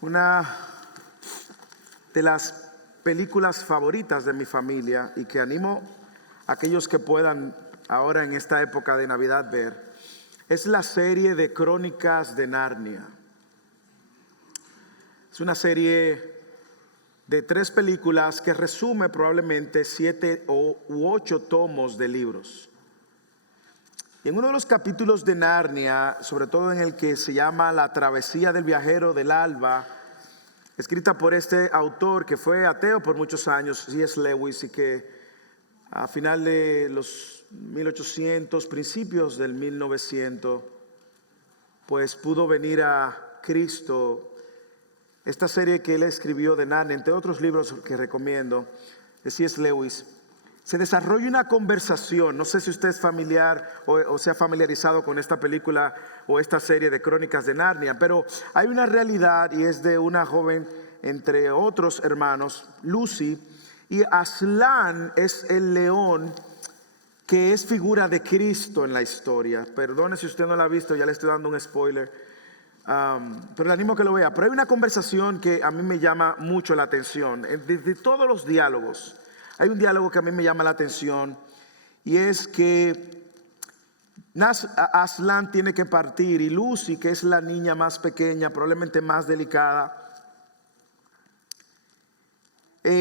Una de las películas favoritas de mi familia y que animo a aquellos que puedan ahora en esta época de Navidad ver, es la serie de Crónicas de Narnia. Es una serie de 3 películas que resume probablemente 7 u 8 tomos de libros. Y en uno de los capítulos de Narnia, sobre todo en el que se llama La travesía del viajero del alba, escrita por este autor que fue ateo por muchos años, C.S. Lewis, y que a final de los 1800, principios del 1900, pues pudo venir a Cristo. Esta serie que él escribió de Narnia, entre otros libros que recomiendo, de C.S. Lewis, se desarrolla una conversación. No sé si usted es familiar o se ha familiarizado con esta película o esta serie de Crónicas de Narnia, pero hay una realidad y es de una joven, entre otros hermanos, Lucy, y Aslan es el león que es figura de Cristo en la historia. Perdone si usted no la ha visto, ya le estoy dando un spoiler, pero le animo a que lo vea. Pero hay una conversación que a mí me llama mucho la atención. De todos los diálogos, hay un diálogo que a mí me llama la atención, y es que Aslan tiene que partir y Lucy, que es la niña más pequeña, probablemente más delicada,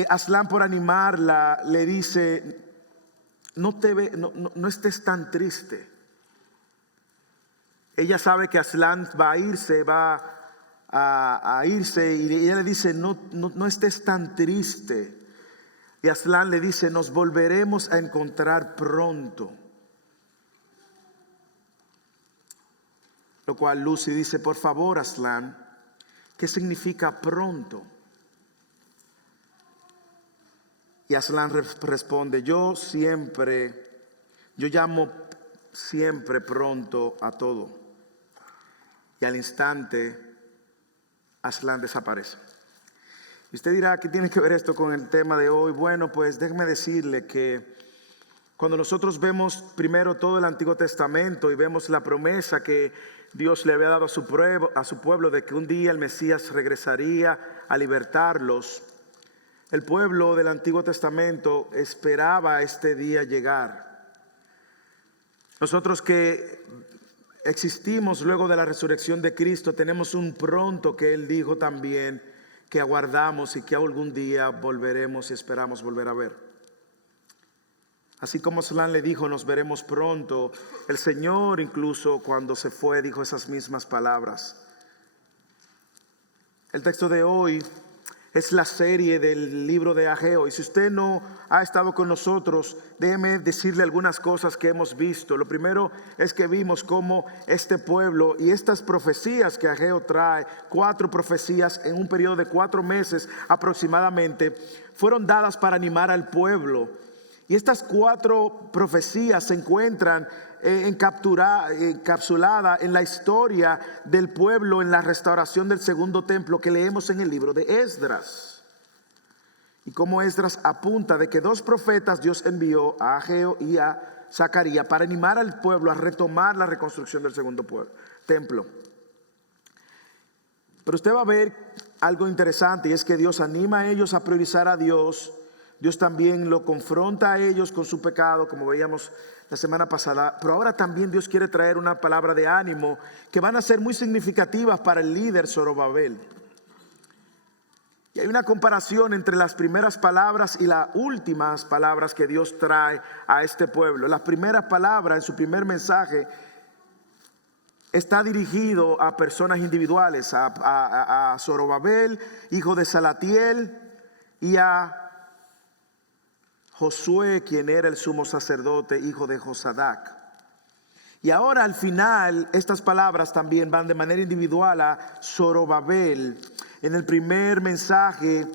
Aslan, por animarla, le dice: no estés tan triste. Ella sabe que Aslan va a irse, y ella le dice: no estés tan triste. Y Aslan le dice: nos volveremos a encontrar pronto. Lo cual Lucy dice: por favor, Aslan, ¿qué significa pronto? Y Aslan responde: yo llamo siempre pronto a todo. Y al instante Aslan desaparece. Y usted dirá: ¿qué tiene que ver esto con el tema de hoy? Bueno, pues déjeme decirle que cuando nosotros vemos primero todo el Antiguo Testamento y vemos la promesa que Dios le había dado a su pueblo de que un día el Mesías regresaría a libertarlos, el pueblo del Antiguo Testamento esperaba este día llegar. Nosotros que existimos luego de la resurrección de Cristo tenemos un pronto que Él dijo también que aguardamos y que algún día volveremos y esperamos volver a ver. Así como Aslan le dijo: nos veremos pronto, el Señor incluso cuando se fue dijo esas mismas palabras. El texto de hoy es la serie del libro de Ageo, y si usted no ha estado con nosotros, déjeme decirle algunas cosas que hemos visto. Lo primero es que vimos cómo este pueblo y estas profecías que Ageo trae, 4 profecías en un periodo de 4 meses aproximadamente, fueron dadas para animar al pueblo. Y estas 4 profecías se encuentran encapsulada en la historia del pueblo en la restauración del segundo templo que leemos en el libro de Esdras. Y como Esdras apunta de que 2 profetas Dios envió, a Ageo y a Zacarías, para animar al pueblo a retomar la reconstrucción del segundo templo. Pero usted va a ver algo interesante, y es que Dios anima a ellos a priorizar a Dios. Dios también lo confronta a ellos con su pecado, como veíamos la semana pasada. Pero ahora también Dios quiere traer una palabra de ánimo que van a ser muy significativas para el líder Zorobabel. Y hay una comparación entre las primeras palabras y las últimas palabras que Dios trae a este pueblo. Las primeras palabras en su primer mensaje está dirigido a personas individuales, a Zorobabel, hijo de Salatiel, y a Josué, quien era el sumo sacerdote, hijo de Josadac. Y ahora al final estas palabras también van de manera individual a Zorobabel. En el primer mensaje,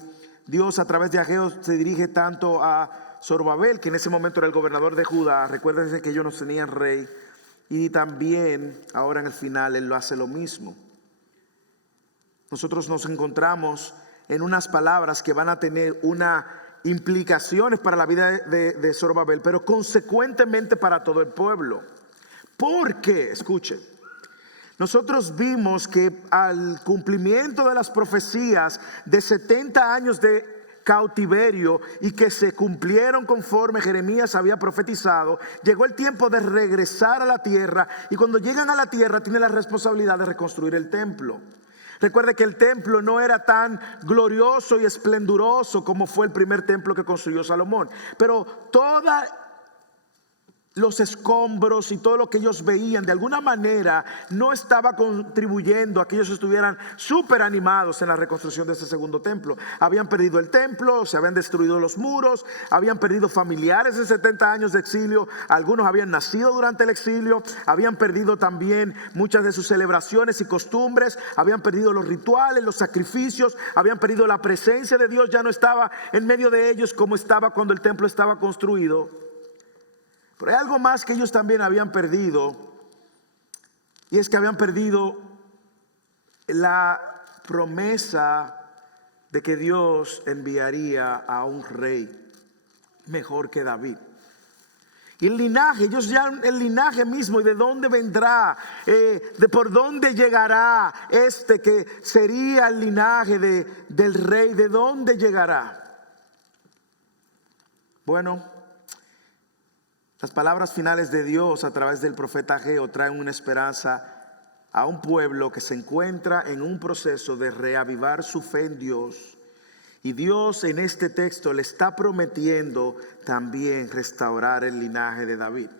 Dios a través de Ageo se dirige tanto a Zorobabel, que en ese momento era el gobernador de Judá. Recuérdense que ellos no tenían rey. Y también ahora en el final Él lo hace lo mismo. Nosotros nos encontramos en unas palabras que van a tener una implicaciones para la vida de Zorobabel, pero consecuentemente para todo el pueblo. Porque, escuchen, nosotros vimos que al cumplimiento de las profecías de 70 años de cautiverio y que se cumplieron conforme Jeremías había profetizado, llegó el tiempo de regresar a la tierra, y cuando llegan a la tierra tienen la responsabilidad de reconstruir el templo. Recuerde que el templo no era tan glorioso y esplendoroso como fue el primer templo que construyó Salomón, pero toda los escombros y todo lo que ellos veían de alguna manera no estaba contribuyendo a que ellos estuvieran súper animados en la reconstrucción de ese segundo templo. Habían perdido el templo, se habían destruido los muros, habían perdido familiares en 70 años de exilio, algunos habían nacido durante el exilio, habían perdido también muchas de sus celebraciones y costumbres, habían perdido los rituales, los sacrificios, habían perdido la presencia de Dios, ya no estaba en medio de ellos como estaba cuando el templo estaba construido. Pero hay algo más que ellos también habían perdido, y es que habían perdido la promesa de que Dios enviaría a un rey mejor que David. Y el linaje, ellos ya el linaje mismo, y de dónde vendrá, de por dónde llegará este que sería el linaje del rey, de dónde llegará. Bueno, las palabras finales de Dios a través del profeta Ageo traen una esperanza a un pueblo que se encuentra en un proceso de reavivar su fe en Dios. Y Dios en este texto le está prometiendo también restaurar el linaje de David.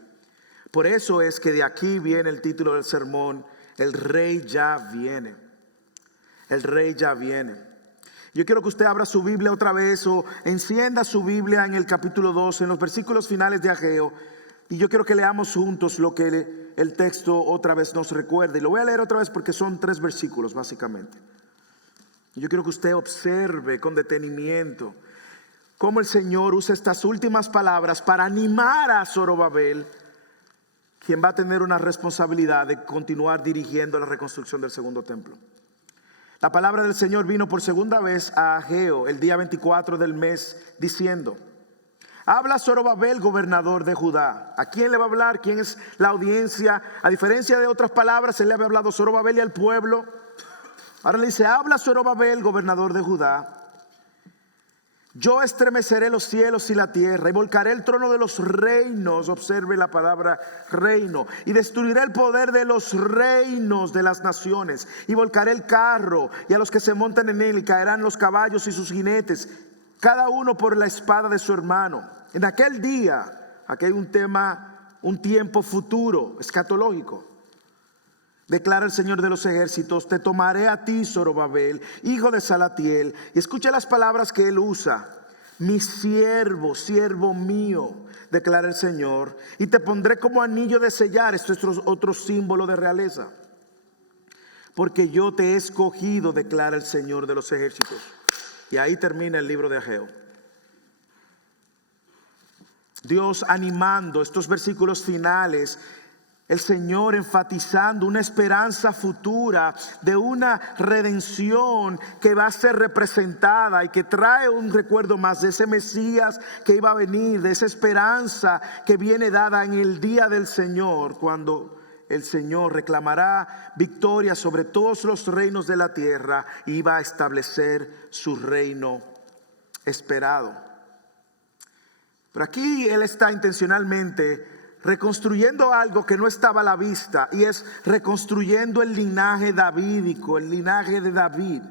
Por eso es que de aquí viene el título del sermón: el rey ya viene. El rey ya viene. Yo quiero que usted abra su Biblia otra vez o encienda su Biblia en el capítulo 12, en los versículos finales de Ageo. Y yo quiero que leamos juntos lo que el texto otra vez nos recuerda. Y lo voy a leer otra vez porque son 3 versículos básicamente. Y yo quiero que usted observe con detenimiento cómo el Señor usa estas últimas palabras para animar a Zorobabel, quien va a tener una responsabilidad de continuar dirigiendo la reconstrucción del segundo templo. La palabra del Señor vino por segunda vez a Ageo el día 24 del mes, diciendo: habla Zorobabel, gobernador de Judá. ¿A quién le va a hablar? ¿Quién es la audiencia? A diferencia de otras palabras, él le había hablado a Zorobabel y al pueblo. Ahora le dice: habla Zorobabel, gobernador de Judá. Yo estremeceré los cielos y la tierra, y volcaré el trono de los reinos. Observe la palabra reino. Y destruiré el poder de los reinos de las naciones, y volcaré el carro y a los que se montan en él, y caerán los caballos y sus jinetes, cada uno por la espada de su hermano. En aquel día, aquí hay un tema, un tiempo futuro, escatológico. Declara el Señor de los ejércitos: te tomaré a ti, Zorobabel, hijo de Salatiel. Y escucha las palabras que él usa: mi siervo, siervo mío, declara el Señor, y te pondré como anillo de sellar. Esto es otro símbolo de realeza. Porque yo te he escogido, declara el Señor de los ejércitos. Y ahí termina el libro de Ageo. Dios animando estos versículos finales, el Señor enfatizando una esperanza futura de una redención que va a ser representada y que trae un recuerdo más de ese Mesías que iba a venir, de esa esperanza que viene dada en el día del Señor, cuando el Señor reclamará victoria sobre todos los reinos de la tierra y va a establecer su reino esperado. Pero aquí Él está intencionalmente reconstruyendo algo que no estaba a la vista, y es reconstruyendo el linaje davídico, el linaje de David.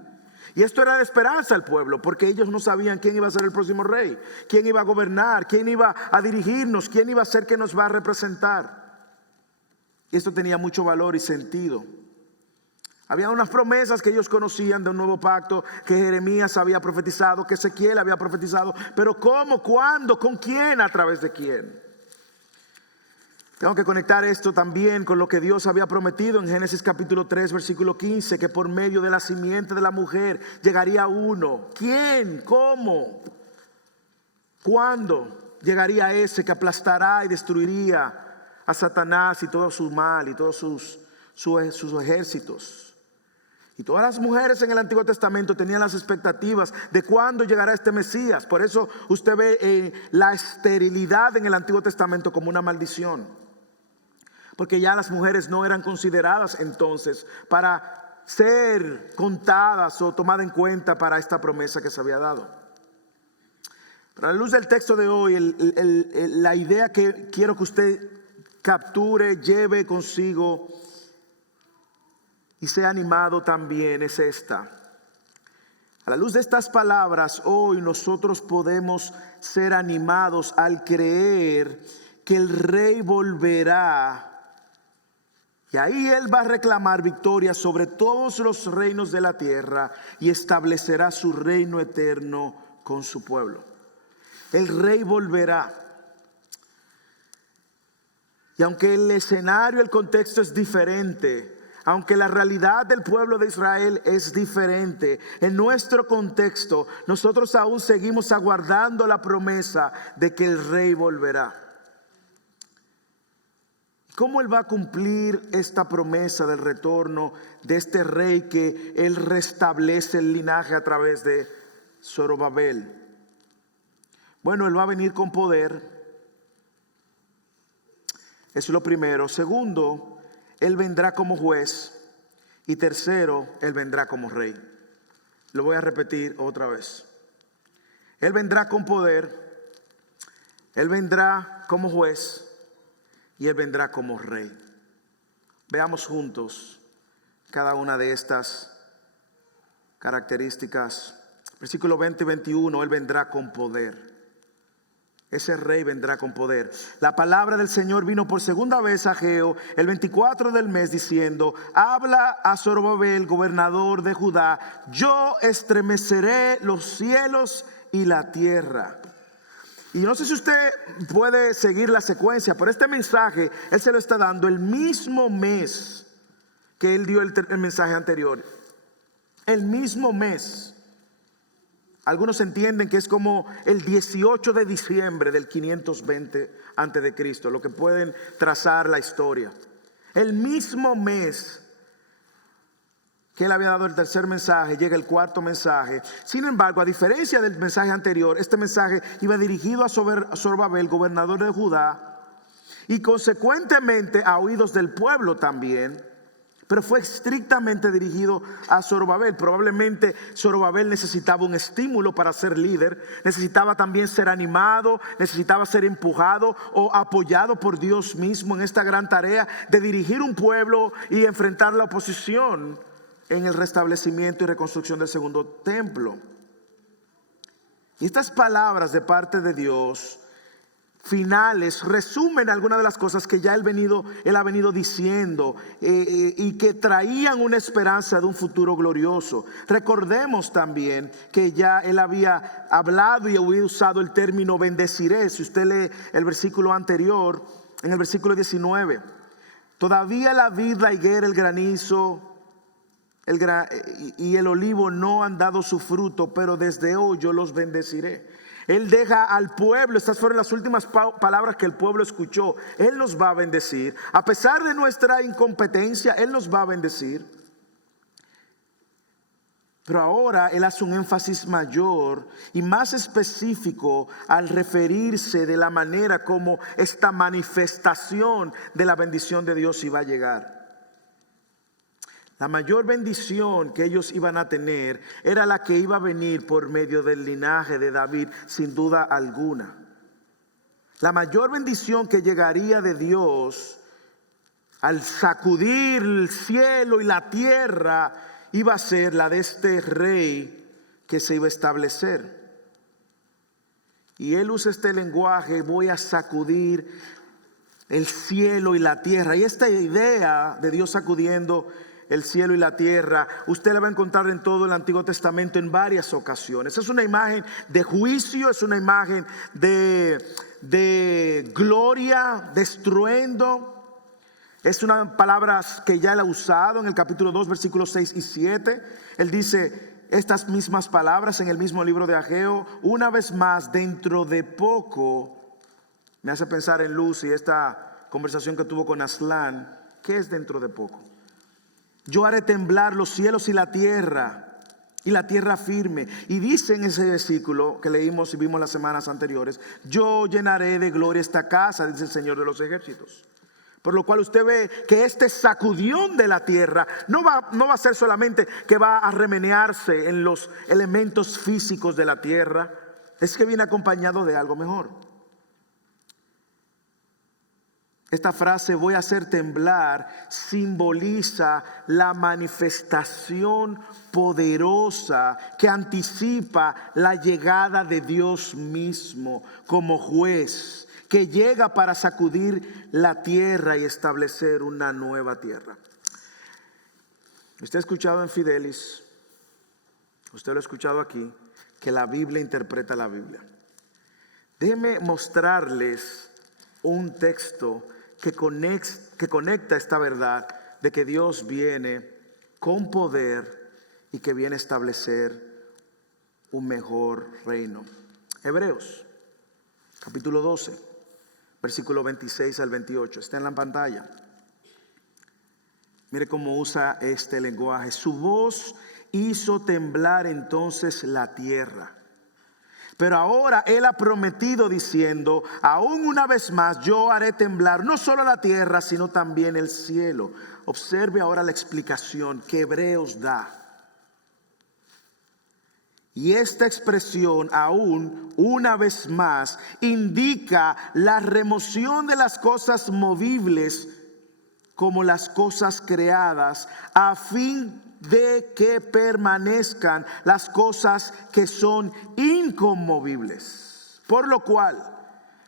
Y esto era de esperanza al pueblo, porque ellos no sabían quién iba a ser el próximo rey, quién iba a gobernar, quién iba a dirigirnos, quién iba a ser que nos va a representar. Y esto tenía mucho valor y sentido. Había unas promesas que ellos conocían de un nuevo pacto, que Jeremías había profetizado, que Ezequiel había profetizado. Pero ¿cómo? ¿Cuándo? ¿Con quién? ¿A través de quién? Tengo que conectar esto también con lo que Dios había prometido en Génesis capítulo 3 versículo 15, que por medio de la simiente de la mujer llegaría uno. ¿Quién? ¿Cómo? ¿Cuándo llegaría ese que aplastará y destruiría a Satanás y todo su mal y todos sus ejércitos? Y todas las mujeres en el Antiguo Testamento tenían las expectativas de cuándo llegará este Mesías. Por eso usted ve la esterilidad en el Antiguo Testamento como una maldición. porque ya las mujeres no eran consideradas entonces para ser contadas o tomadas en cuenta para esta promesa que se había dado. Pero a la luz del texto de hoy, la idea que quiero que usted capture, lleve consigo y sea animado también es esta. A la luz de estas palabras, hoy nosotros podemos ser animados al creer que el Rey volverá. Y ahí Él va a reclamar victoria sobre todos los reinos de la tierra y establecerá su reino eterno con su pueblo. El Rey volverá. Y aunque el escenario, el contexto es diferente, aunque la realidad del pueblo de Israel es diferente, en nuestro contexto nosotros aún seguimos aguardando la promesa de que el Rey volverá. ¿Cómo Él va a cumplir esta promesa del retorno de este rey que Él restablece el linaje a través de Zorobabel? Bueno, Él va a venir con poder. Eso es lo primero. Segundo, Él vendrá como juez. Y tercero, Él vendrá como rey. Lo voy a repetir otra vez. Él vendrá con poder. Él vendrá como juez. Y Él vendrá como rey. Veamos juntos cada una de estas características. Versículo 20 y 21, Él vendrá con poder. Ese rey vendrá con poder. La palabra del Señor vino por segunda vez a Ageo el 24 del mes diciendo: habla a Zorobabel, gobernador de Judá, yo estremeceré los cielos y la tierra. Y no sé si usted puede seguir la secuencia, pero este mensaje Él se lo está dando el mismo mes que Él dio el mensaje anterior. El mismo mes. Algunos entienden que es como el 18 de diciembre del 520 antes de Cristo, lo que pueden trazar la historia. El mismo mes que Él había dado el tercer mensaje, llega el cuarto mensaje. Sin embargo, a diferencia del mensaje anterior, este mensaje iba dirigido a Zorobabel, gobernador de Judá, y consecuentemente a oídos del pueblo también. Pero fue estrictamente dirigido a Zorobabel. Probablemente Zorobabel necesitaba un estímulo para ser líder. Necesitaba también ser animado. Necesitaba ser empujado o apoyado por Dios mismo en esta gran tarea de dirigir un pueblo y enfrentar la oposición en el restablecimiento y reconstrucción del segundo templo. Y estas palabras de parte de Dios finales resumen algunas de las cosas que ya Él ha venido diciendo y que traían una esperanza de un futuro glorioso. Recordemos también que ya Él había hablado y había usado el término bendeciré. Si usted lee el versículo anterior, en el versículo 19, todavía la vid, la higuera, el granizo y el olivo no han dado su fruto, pero desde hoy yo los bendeciré. Él deja al pueblo, estas fueron las últimas palabras que el pueblo escuchó. Él nos va a bendecir. A pesar de nuestra incompetencia, Él nos va a bendecir. Pero ahora Él hace un énfasis mayor y más específico al referirse de la manera como esta manifestación de la bendición de Dios iba a llegar. La mayor bendición que ellos iban a tener era la que iba a venir por medio del linaje de David, sin duda alguna. La mayor bendición que llegaría de Dios al sacudir el cielo y la tierra iba a ser la de este rey que se iba a establecer. Y Él usa este lenguaje: voy a sacudir el cielo y la tierra. Y esta idea de Dios sacudiendo el cielo y la tierra, usted la va a encontrar en todo el Antiguo Testamento en varias ocasiones. Es una imagen de juicio, es una imagen de gloria, de estruendo. Es una palabra que ya Él ha usado en el capítulo 2, versículos 6 y 7. Él dice estas mismas palabras en el mismo libro de Ageo: una vez más, dentro de poco. Me hace pensar en Luz y esta conversación que tuvo con Aslan. ¿Qué es dentro de poco? Yo haré temblar los cielos y la tierra firme. Y dice en ese versículo que leímos y vimos las semanas anteriores: yo llenaré de gloria esta casa, dice el Señor de los ejércitos. Por lo cual usted ve que este sacudión de la tierra no va a ser solamente que va a remenearse en los elementos físicos de la tierra, es que viene acompañado de algo mejor. Esta frase, voy a hacer temblar, simboliza la manifestación poderosa que anticipa la llegada de Dios mismo como juez, que llega para sacudir la tierra y establecer una nueva tierra. Usted ha escuchado en Fidelis, usted lo ha escuchado aquí, que la Biblia interpreta la Biblia. Déjenme mostrarles un texto que conecta esta verdad de que Dios viene con poder y que viene a establecer un mejor reino. Hebreos, capítulo 12, versículo 26 al 28. Está en la pantalla. Mire cómo usa este lenguaje. Su voz hizo temblar entonces la tierra. Pero ahora Él ha prometido diciendo, aún una vez más yo haré temblar no solo la tierra, sino también el cielo. Observe ahora la explicación que Hebreos da. Y esta expresión, aún una vez más, indica la remoción de las cosas movibles como las cosas creadas, a fin de que permanezcan las cosas que son inconmovibles. Por lo cual,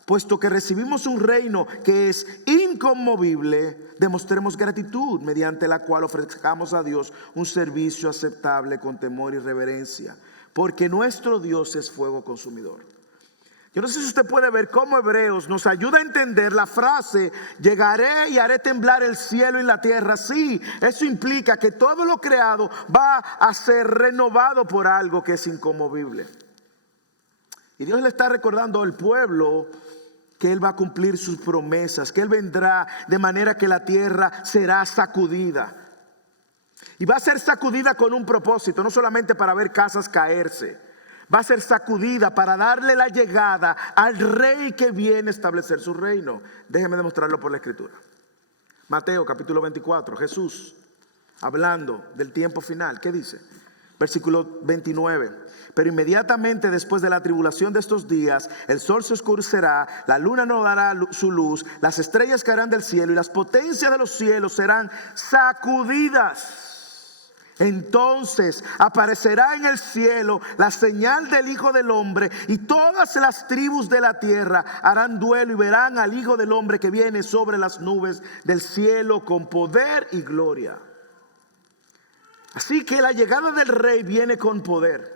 puesto que recibimos un reino que es inconmovible, demostremos gratitud, mediante la cual ofrezcamos a Dios un servicio aceptable con temor y reverencia, porque nuestro Dios es fuego consumidor. Yo no sé si usted puede ver cómo Hebreos nos ayuda a entender la frase, llegaré y haré temblar el cielo y la tierra. Sí, eso implica que todo lo creado va a ser renovado por algo que es inconmovible. Y Dios le está recordando al pueblo que Él va a cumplir sus promesas, que Él vendrá de manera que la tierra será sacudida. Y va a ser sacudida con un propósito, no solamente para ver casas caerse. Va a ser sacudida para darle la llegada al rey que viene a establecer su reino. Déjeme demostrarlo por la escritura. Mateo capítulo 24, Jesús hablando del tiempo final. ¿Qué dice? Versículo 29. Pero inmediatamente después de la tribulación de estos días, el sol se oscurecerá, la luna no dará su luz, las estrellas caerán del cielo y las potencias de los cielos serán sacudidas. Entonces aparecerá en el cielo la señal del Hijo del Hombre, y todas las tribus de la tierra harán duelo y verán al Hijo del Hombre que viene sobre las nubes del cielo con poder y gloria. Así que la llegada del Rey viene con poder.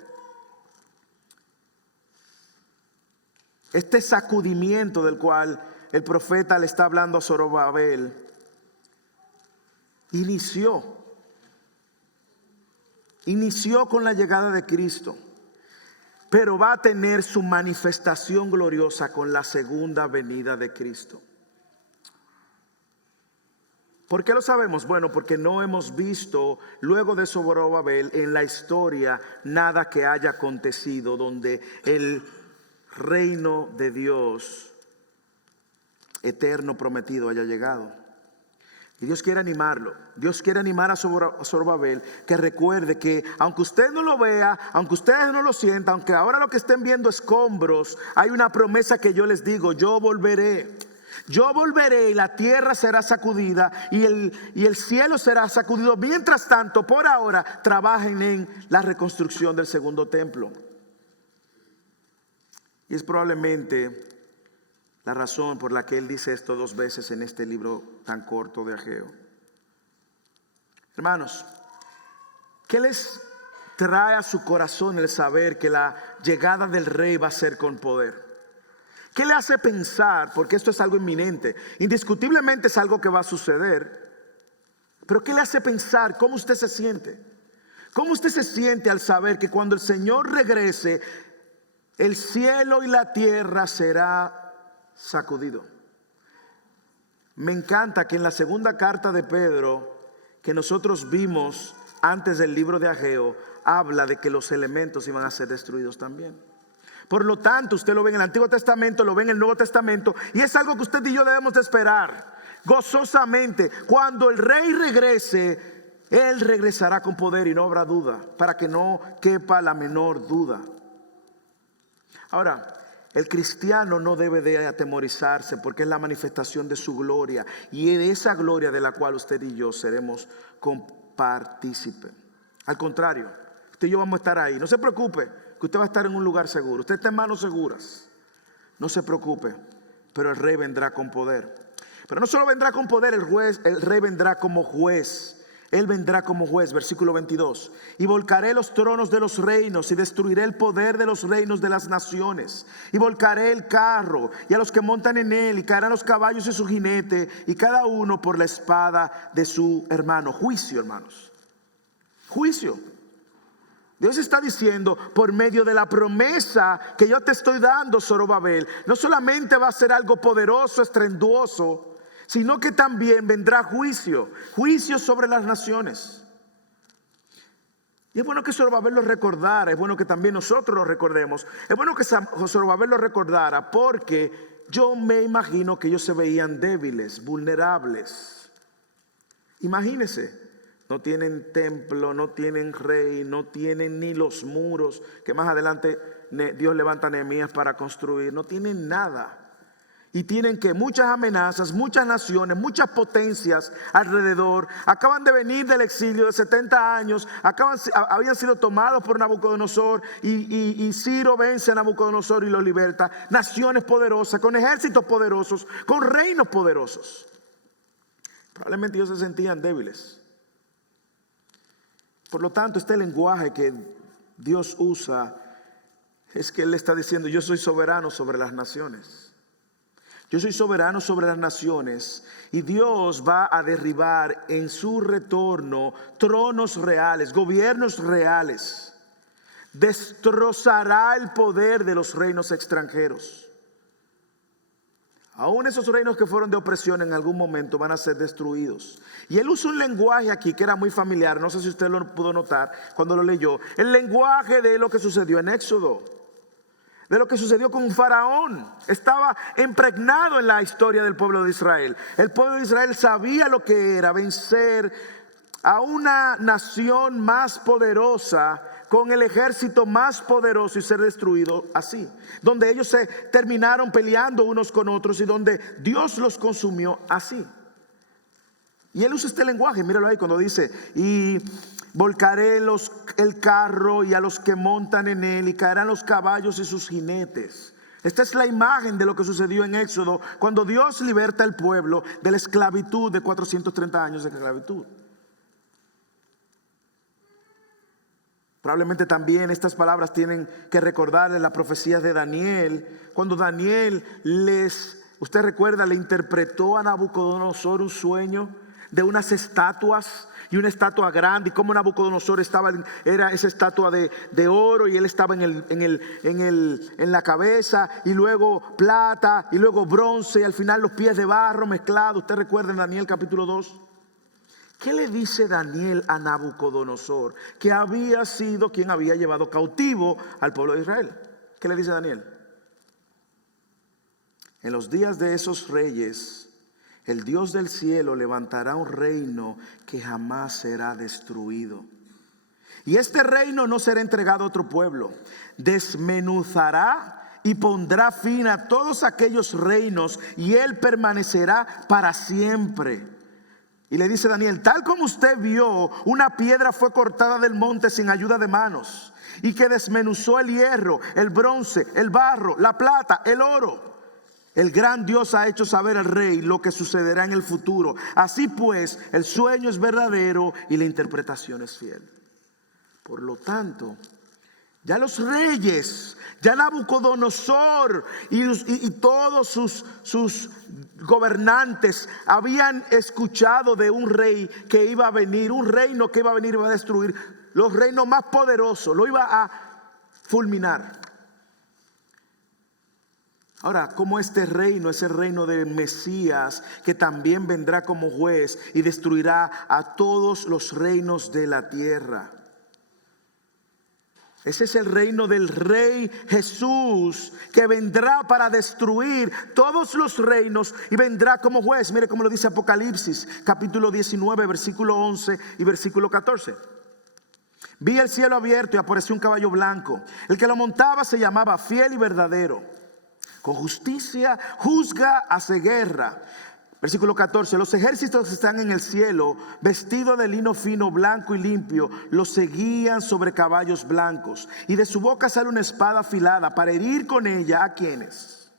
Este sacudimiento del cual el profeta le está hablando a Zorobabel inició con la llegada de Cristo, pero va a tener su manifestación gloriosa con la segunda venida de Cristo. ¿Por qué lo sabemos? Bueno, porque no hemos visto luego de Zorobabel en la historia nada que haya acontecido donde el reino de Dios eterno prometido haya llegado. Y Dios quiere animarlo. Dios quiere animar a Zorobabel, que recuerde que aunque usted no lo vea, aunque ustedes no lo sientan, aunque ahora lo que estén viendo escombros, hay una promesa que yo les digo: yo volveré. Yo volveré y la tierra será sacudida y el cielo será sacudido. Mientras tanto, por ahora, trabajen en la reconstrucción del segundo templo. Y es probablemente la razón por la que él dice esto 2 veces en este libro tan corto de Ageo. Hermanos, ¿qué les trae a su corazón el saber que la llegada del Rey va a ser con poder? ¿Qué le hace pensar? Porque esto es algo inminente. Indiscutiblemente es algo que va a suceder. Pero ¿qué le hace pensar? ¿Cómo usted se siente? ¿Cómo usted se siente al saber que cuando el Señor regrese, el cielo y la tierra será sacudido? Me encanta que en la segunda carta de Pedro, que nosotros vimos antes del libro de Ageo, habla de que los elementos iban a ser destruidos también. Por lo tanto, usted lo ve en el Antiguo Testamento, lo ve en el Nuevo Testamento, y es algo que usted y yo debemos de esperar. gozosamente. Cuando el rey regrese, él regresará con poder y no habrá duda, para que no quepa la menor duda. Ahora, el cristiano no debe de atemorizarse porque es la manifestación de su gloria y de esa gloria de la cual usted y yo seremos compartícipes. Al contrario, usted y yo vamos a estar ahí. No se preocupe, que usted va a estar en un lugar seguro. Usted está en manos seguras. No se preocupe, pero el rey vendrá con poder. Pero no solo vendrá con poder, el rey vendrá como juez. Él vendrá como juez, versículo 22. Y volcaré los tronos de los reinos y destruiré el poder de los reinos de las naciones. Y volcaré el carro y a los que montan en él, y caerán los caballos y su jinete, y cada uno por la espada de su hermano. Juicio, hermanos. Juicio. Dios está diciendo por medio de la promesa que yo te estoy dando, Zorobabel, no solamente va a ser algo poderoso, estruendoso, sino que también vendrá juicio, juicio sobre las naciones. Y es bueno que Zorobabel lo recordara, es bueno que también nosotros lo recordemos. Es bueno que Zorobabel lo recordara porque yo me imagino que ellos se veían débiles, vulnerables. Imagínense. No tienen templo, no tienen rey, no tienen ni los muros que más adelante Dios levanta a Nehemías para construir. No tienen nada. Y tienen que muchas amenazas, muchas naciones, muchas potencias alrededor. Acaban de venir del exilio de 70 años. Habían sido tomados por Nabucodonosor. Y Ciro vence a Nabucodonosor y los liberta. Naciones poderosas, con ejércitos poderosos, con reinos poderosos. Probablemente ellos se sentían débiles. Por lo tanto, este lenguaje que Dios usa es que Él le está diciendo: yo soy soberano sobre las naciones. Yo soy soberano sobre las naciones. Y Dios va a derribar en su retorno tronos reales, gobiernos reales. Destrozará el poder de los reinos extranjeros. Aún esos reinos que fueron de opresión en algún momento van a ser destruidos. Y él usa un lenguaje aquí que era muy familiar. No sé si usted lo pudo notar cuando lo leyó. El lenguaje de lo que sucedió en Éxodo. De lo que sucedió con Faraón. Estaba impregnado en la historia del pueblo de Israel. El pueblo de Israel sabía lo que era vencer a una nación más poderosa, con el ejército más poderoso, y ser destruido así. Donde ellos se terminaron peleando unos con otros y donde Dios los consumió así. Y él usa este lenguaje, míralo ahí cuando dice: y volcaré el carro y a los que montan en él, y caerán los caballos y sus jinetes. Esta es la imagen de lo que sucedió en Éxodo, cuando Dios liberta al pueblo de la esclavitud de 430 años de esclavitud. Probablemente también estas palabras tienen que recordarles las profecías de Daniel. Cuando Daniel usted recuerda, le interpretó a Nabucodonosor un sueño de unas estatuas, y una estatua grande, y como Nabucodonosor era esa estatua de oro, y él estaba en la cabeza, y luego plata, y luego bronce, y al final los pies de barro mezclados. Usted recuerda en Daniel capítulo 2. ¿Qué le dice Daniel a Nabucodonosor, que había sido quien había llevado cautivo al pueblo de Israel? ¿Qué le dice Daniel? En los días de esos reyes, el Dios del cielo levantará un reino que jamás será destruido. Y este reino no será entregado a otro pueblo. Desmenuzará y pondrá fin a todos aquellos reinos, y él permanecerá para siempre. Y le dice Daniel: tal como usted vio, una piedra fue cortada del monte sin ayuda de manos, y que desmenuzó el hierro, el bronce, el barro, la plata, el oro. El gran Dios ha hecho saber al rey lo que sucederá en el futuro. Así pues, el sueño es verdadero y la interpretación es fiel. Por lo tanto, ya los reyes, ya Nabucodonosor y todos sus gobernantes habían escuchado de un rey que iba a venir, un reino que iba a venir y iba a destruir los reinos más poderosos, lo iba a fulminar. Ahora, como este reino es el reino del Mesías, que también vendrá como juez y destruirá a todos los reinos de la tierra. Ese es el reino del Rey Jesús, que vendrá para destruir todos los reinos y vendrá como juez. Mire cómo lo dice Apocalipsis, capítulo 19, versículo 11 y versículo 14. Vi el cielo abierto y apareció un caballo blanco. El que lo montaba se llamaba Fiel y Verdadero. Con justicia juzga, hace guerra. Versículo 14, los ejércitos están en el cielo, vestidos de lino fino, blanco y limpio, los seguían sobre caballos blancos. Y de su boca sale una espada afilada para herir con ella, ¿a quiénes?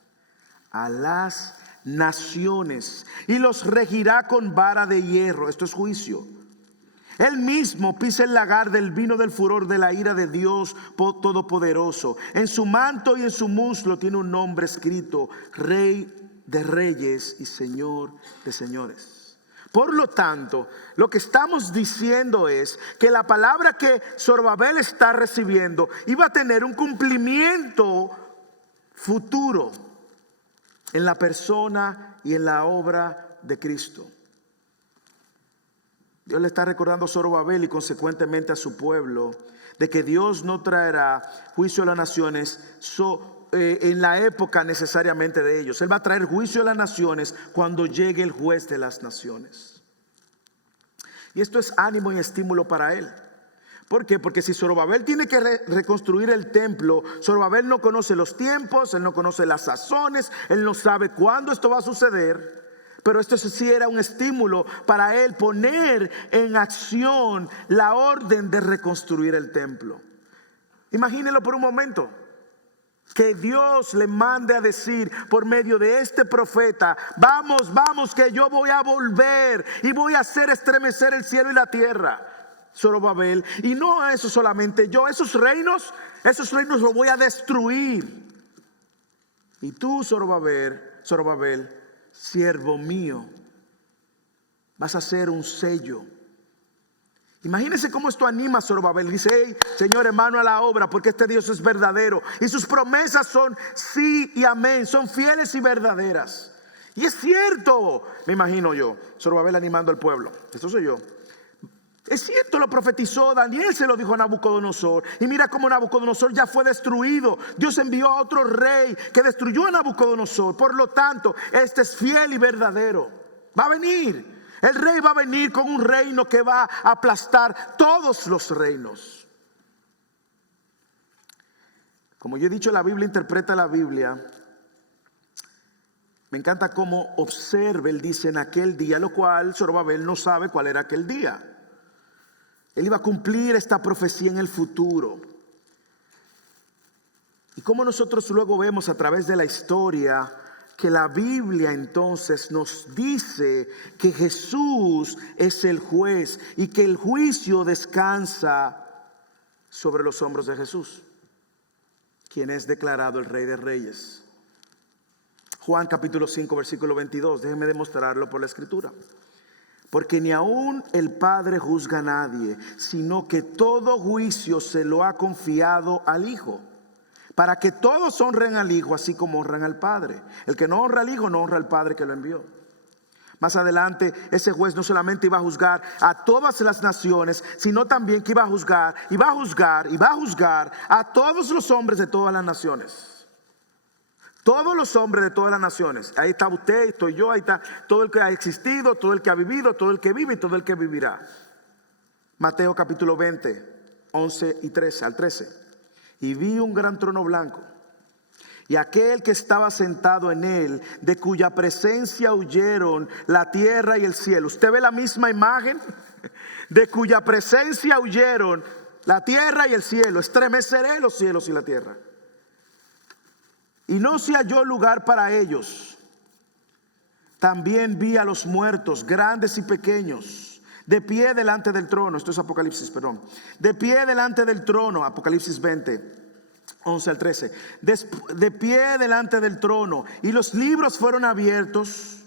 A las naciones. Y los regirá con vara de hierro. Esto es juicio. Él mismo pisa el lagar del vino del furor de la ira de Dios Todopoderoso. En su manto y en su muslo tiene un nombre escrito: Rey de Reyes y Señor de Señores. Por lo tanto, lo que estamos diciendo es que la palabra que Zorobabel está recibiendo iba a tener un cumplimiento futuro en la persona y en la obra de Cristo. Dios le está recordando a Zorobabel y consecuentemente a su pueblo de que Dios no traerá juicio a las naciones en la época necesariamente de ellos. Él va a traer juicio a las naciones cuando llegue el juez de las naciones. Y esto es ánimo y estímulo para él. ¿Por qué? Porque si Zorobabel tiene que reconstruir el templo, Zorobabel no conoce los tiempos, él no conoce las sazones, él no sabe cuándo esto va a suceder. Pero esto sí era un estímulo para él poner en acción la orden de reconstruir el templo. Imagínenlo por un momento. Que Dios le mande a decir por medio de este profeta: vamos, vamos, que yo voy a volver y voy a hacer estremecer el cielo y la tierra. Zorobabel, y no eso solamente, yo esos reinos los voy a destruir. Y tú, Zorobabel, siervo mío, vas a ser un sello. Imagínense cómo esto anima a Zorobabel. Dice: hey, Señor, hermano, a la obra, porque este Dios es verdadero y sus promesas son sí y amén, son fieles y verdaderas. Y es cierto, me imagino yo, Zorobabel animando al pueblo. Esto soy yo. Es cierto, lo profetizó Daniel, se lo dijo a Nabucodonosor. Y mira cómo Nabucodonosor ya fue destruido. Dios envió a otro rey que destruyó a Nabucodonosor. Por lo tanto, este es fiel y verdadero. Va a venir. El rey va a venir con un reino que va a aplastar todos los reinos. Como yo he dicho, la Biblia interpreta la Biblia. Me encanta cómo observa, él dice: en aquel día, lo cual Zorobabel no sabe cuál era aquel día. Él iba a cumplir esta profecía en el futuro. Y como nosotros luego vemos a través de la historia que la Biblia entonces nos dice que Jesús es el juez y que el juicio descansa sobre los hombros de Jesús, quien es declarado el Rey de Reyes. Juan capítulo 5 versículo 22, déjenme demostrarlo por la escritura. Porque ni aun el Padre juzga a nadie, sino que todo juicio se lo ha confiado al Hijo, para que todos honren al Hijo así como honran al Padre. El que no honra al Hijo no honra al Padre que lo envió. Más adelante, ese juez no solamente iba a juzgar a todas las naciones, sino también que iba a juzgar a todos los hombres de todas las naciones. Todos los hombres de todas las naciones. Ahí está usted, estoy yo, ahí está todo el que ha existido, todo el que ha vivido, todo el que vive y todo el que vivirá. Mateo capítulo 20, 11 y 13 al 13. Y vi un gran trono blanco, y aquel que estaba sentado en él, de cuya presencia huyeron la tierra y el cielo. ¿Usted ve la misma imagen? De cuya presencia huyeron la tierra y el cielo. Estremeceré los cielos y la tierra. Y no se halló lugar para ellos. También vi a los muertos, grandes y pequeños, de pie delante del trono. Esto es Apocalipsis, perdón. De pie delante del trono, Apocalipsis 20, 11 al 13. De pie delante del trono. Y los libros fueron abiertos.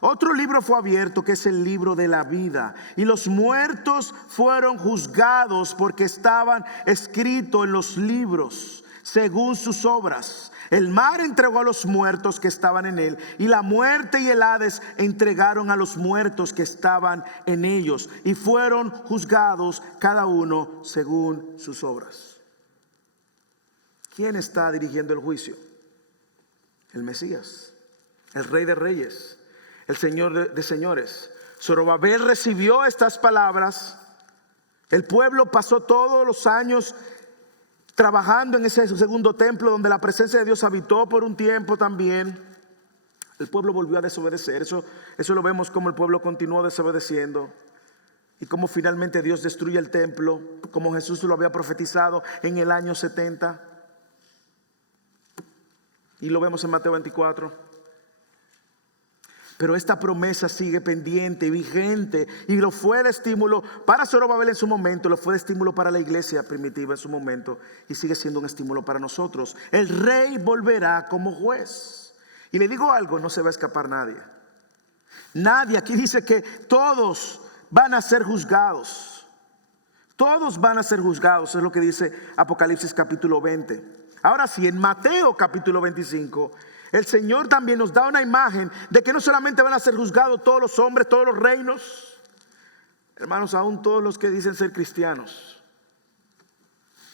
Otro libro fue abierto, que es el libro de la vida. Y los muertos fueron juzgados porque estaban escritos en los libros según sus obras. El mar entregó a los muertos que estaban en él, y la muerte y el Hades entregaron a los muertos que estaban en ellos, y fueron juzgados cada uno según sus obras. ¿quién está dirigiendo el juicio? El Mesías, el Rey de Reyes, el Señor de señores. Zorobabel recibió estas palabras. El pueblo pasó todos los años trabajando en ese segundo templo donde la presencia de Dios habitó por un tiempo también. El pueblo volvió a desobedecer. Eso lo vemos como el pueblo continuó desobedeciendo. Y como finalmente Dios destruye el templo, como Jesús lo había profetizado en el año 70. Y lo vemos en Mateo 24. Pero esta promesa sigue pendiente, vigente, y lo fue de estímulo para Zorobabel en su momento, lo fue de estímulo para la iglesia primitiva en su momento, y sigue siendo un estímulo para nosotros. El rey volverá como juez. Y le digo algo, no se va a escapar nadie. Nadie, aquí dice que todos van a ser juzgados. Todos van a ser juzgados, es lo que dice Apocalipsis capítulo 20. Ahora sí, en Mateo capítulo 25, el Señor también nos da una imagen de que no solamente van a ser juzgados todos los hombres, todos los reinos, hermanos, aún todos los que dicen ser cristianos.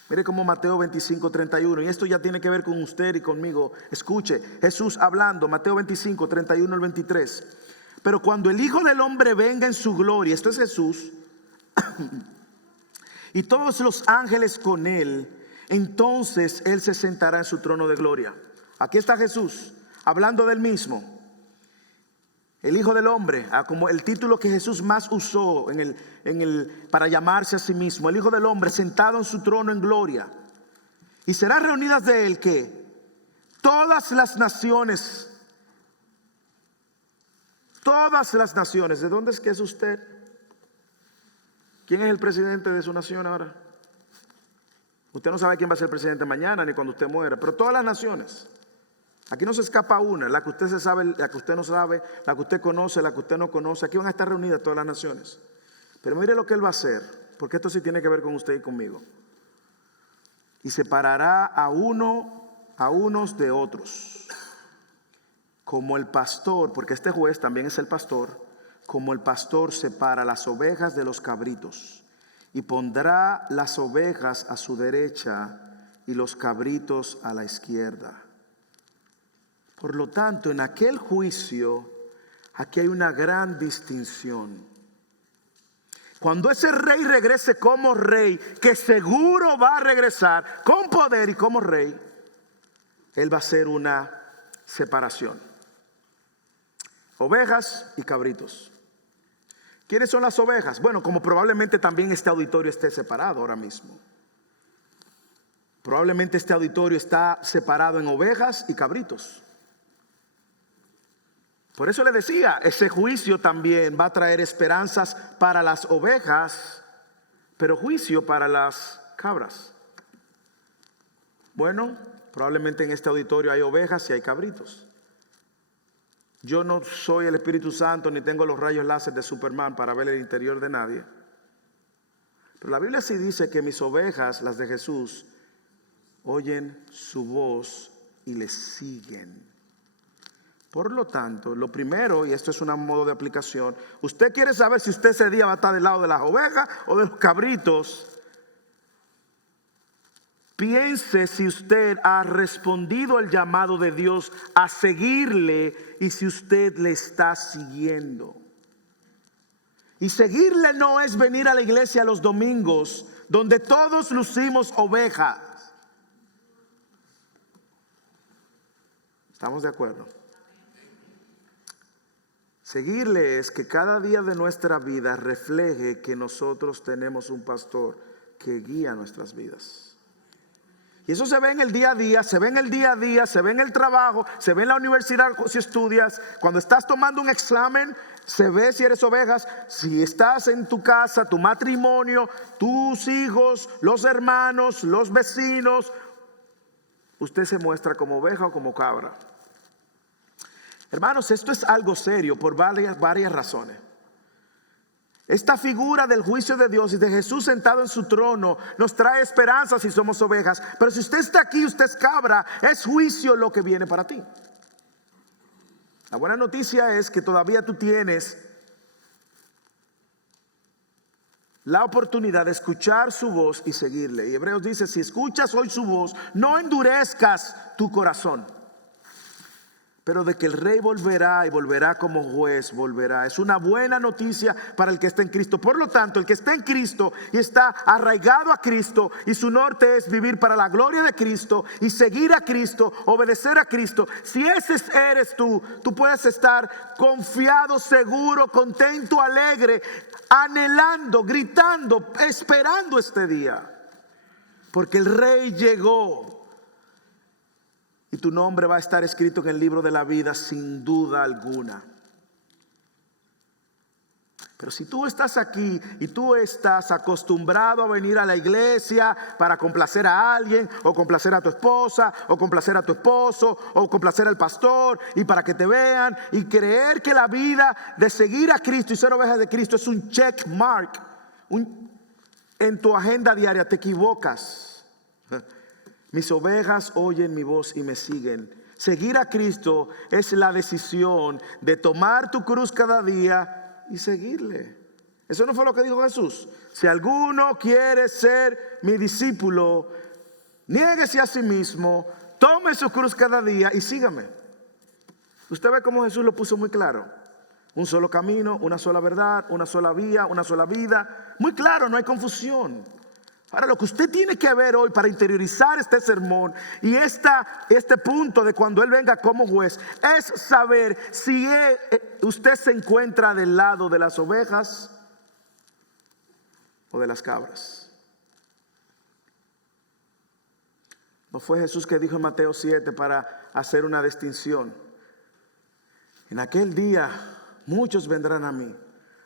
Mire como Mateo 25, 31, y esto ya tiene que ver con usted y conmigo. Escuche, Jesús hablando, Mateo 25, 31 al 23. Pero cuando el Hijo del Hombre venga en su gloria, esto es Jesús, y todos los ángeles con él, entonces él se sentará en su trono de gloria. Aquí está Jesús hablando del mismo, el Hijo del Hombre, como el título que Jesús más usó para llamarse a sí mismo, el Hijo del Hombre sentado en su trono en gloria. Y serán reunidas de él que todas las naciones. ¿De dónde es que es usted? ¿Quién es el presidente de su nación ahora? Usted no sabe quién va a ser presidente mañana ni cuando usted muera, pero todas las naciones. Aquí no se escapa una, la que usted se sabe, la que usted no sabe, la que usted conoce, la que usted no conoce. Aquí van a estar reunidas todas las naciones. Pero mire lo que él va a hacer, porque esto sí tiene que ver con usted y conmigo. Y separará a unos de otros, como el pastor, porque este juez también es el pastor, como el pastor separa las ovejas de los cabritos, y pondrá las ovejas a su derecha y los cabritos a la izquierda. Por lo tanto, en aquel juicio, aquí hay una gran distinción. Cuando ese rey regrese como rey, que seguro va a regresar con poder y como rey, él va a hacer una separación. Ovejas y cabritos. ¿Quiénes son las ovejas? Bueno, como probablemente también este auditorio esté separado ahora mismo. Probablemente este auditorio está separado en ovejas y cabritos. Por eso le decía, ese juicio también va a traer esperanzas para las ovejas, pero juicio para las cabras. Bueno, probablemente en este auditorio hay ovejas y hay cabritos. Yo no soy el Espíritu Santo ni tengo los rayos láser de Superman para ver el interior de nadie. Pero la Biblia sí dice que mis ovejas, las de Jesús, oyen su voz y le siguen. Por lo tanto, lo primero, y esto es un modo de aplicación, usted quiere saber si usted ese día va a estar del lado de las ovejas o de los cabritos. Piense si usted ha respondido al llamado de Dios a seguirle y si usted le está siguiendo. Y seguirle no es venir a la iglesia los domingos, donde todos lucimos ovejas. ¿Estamos de acuerdo? Seguirle es que cada día de nuestra vida refleje que nosotros tenemos un pastor que guía nuestras vidas. Y eso se ve en el día a día, se ve en el día a día, se ve en el trabajo, se ve en la universidad si estudias. Cuando estás tomando un examen, se ve si eres ovejas. Si estás en tu casa, tu matrimonio, tus hijos, los hermanos, los vecinos, usted se muestra como oveja o como cabra. Hermanos, esto es algo serio por varias razones. Esta figura del juicio de Dios y de Jesús sentado en su trono nos trae esperanza si somos ovejas. Pero si usted está aquí, usted es cabra, es juicio lo que viene para ti. La buena noticia es que todavía tú tienes la oportunidad de escuchar su voz y seguirle. Y Hebreos dice, si escuchas hoy su voz, no endurezcas tu corazón. Pero de que el rey volverá y volverá como juez, volverá. Es una buena noticia para el que está en Cristo. Por lo tanto, el que está en Cristo y está arraigado a Cristo y su norte es vivir para la gloria de Cristo y seguir a Cristo, obedecer a Cristo. Si ese eres tú puedes estar confiado, seguro, contento, alegre, anhelando, gritando, esperando este día. Porque el rey llegó. Y tu nombre va a estar escrito en el libro de la vida sin duda alguna. Pero si tú estás aquí y tú estás acostumbrado a venir a la iglesia para complacer a alguien, o complacer a tu esposa, o complacer a tu esposo, o complacer al pastor, y para que te vean, y creer que la vida de seguir a Cristo y ser oveja de Cristo es un check mark en tu agenda diaria, te equivocas. Mis ovejas oyen mi voz y me siguen. Seguir a Cristo es la decisión de tomar tu cruz cada día y seguirle. Eso no fue lo que dijo Jesús. Si alguno quiere ser mi discípulo, niéguese a sí mismo, tome su cruz cada día y sígame. Usted ve cómo Jesús lo puso muy claro. Un solo camino, una sola verdad, una sola vía, una sola vida. Muy claro, no hay confusión. Ahora, lo que usted tiene que ver hoy para interiorizar este sermón y este punto de cuando Él venga como juez es saber si usted se encuentra del lado de las ovejas o de las cabras. ¿No fue Jesús que dijo en Mateo 7 para hacer una distinción? En aquel día muchos vendrán a mí.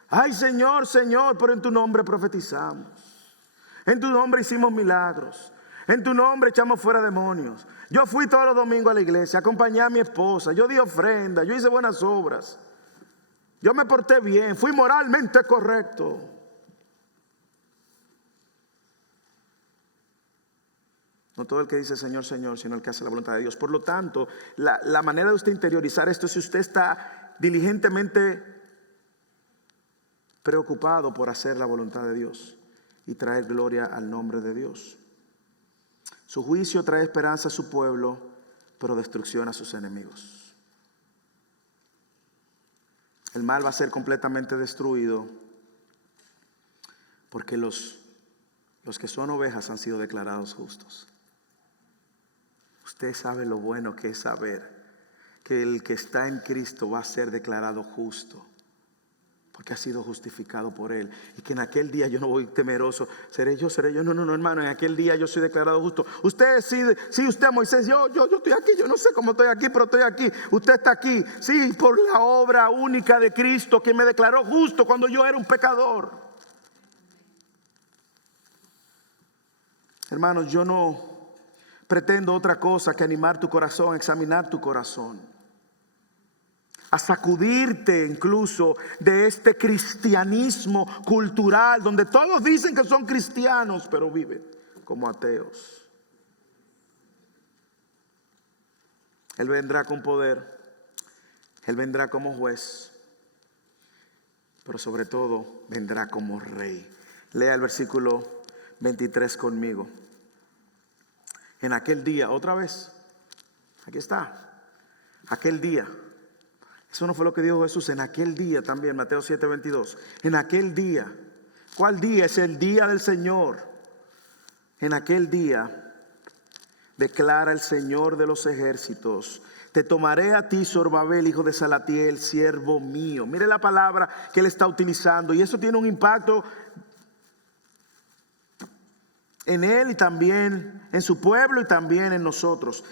Ay, Señor, Señor, pero en tu nombre profetizamos. En tu nombre hicimos milagros. En tu nombre echamos fuera demonios. Yo fui todos los domingos a la iglesia, acompañé a mi esposa, yo di ofrenda, yo hice buenas obras. Yo me porté bien, fui moralmente correcto. No todo el que dice Señor, Señor, sino el que hace la voluntad de Dios. Por lo tanto, la manera de usted interiorizar esto es si usted está diligentemente preocupado por hacer la voluntad de Dios y traer gloria al nombre de Dios. Su juicio trae esperanza a su pueblo, pero destrucción a sus enemigos. El mal va a ser completamente destruido porque los que son ovejas han sido declarados justos. Usted sabe lo bueno que es saber que el que está en Cristo va a ser declarado justo, porque ha sido justificado por Él. Y que en aquel día yo no voy temeroso. ¿Seré yo? No, hermano, en aquel día yo soy declarado justo. Usted sí, usted Moisés, yo estoy aquí. Yo no sé cómo estoy aquí, pero estoy aquí. Usted está aquí. Sí, por la obra única de Cristo que me declaró justo cuando yo era un pecador. Hermanos, yo no pretendo otra cosa que animar tu corazón, examinar tu corazón, a sacudirte incluso de este cristianismo cultural donde todos dicen que son cristianos pero viven como ateos. Él vendrá con poder, Él vendrá como juez, pero sobre todo vendrá como rey. Lea el versículo 23 conmigo. En aquel día, otra vez, aquí está, aquel día. Eso no fue lo que dijo Jesús. En aquel día también, Mateo 7:22. En aquel día. ¿Cuál día? Es el día del Señor. En aquel día, declara el Señor de los ejércitos, te tomaré a ti, Zorobabel, hijo de Salatiel, siervo mío. Mire la palabra que él está utilizando. Y eso tiene un impacto en él y también en su pueblo y también en nosotros.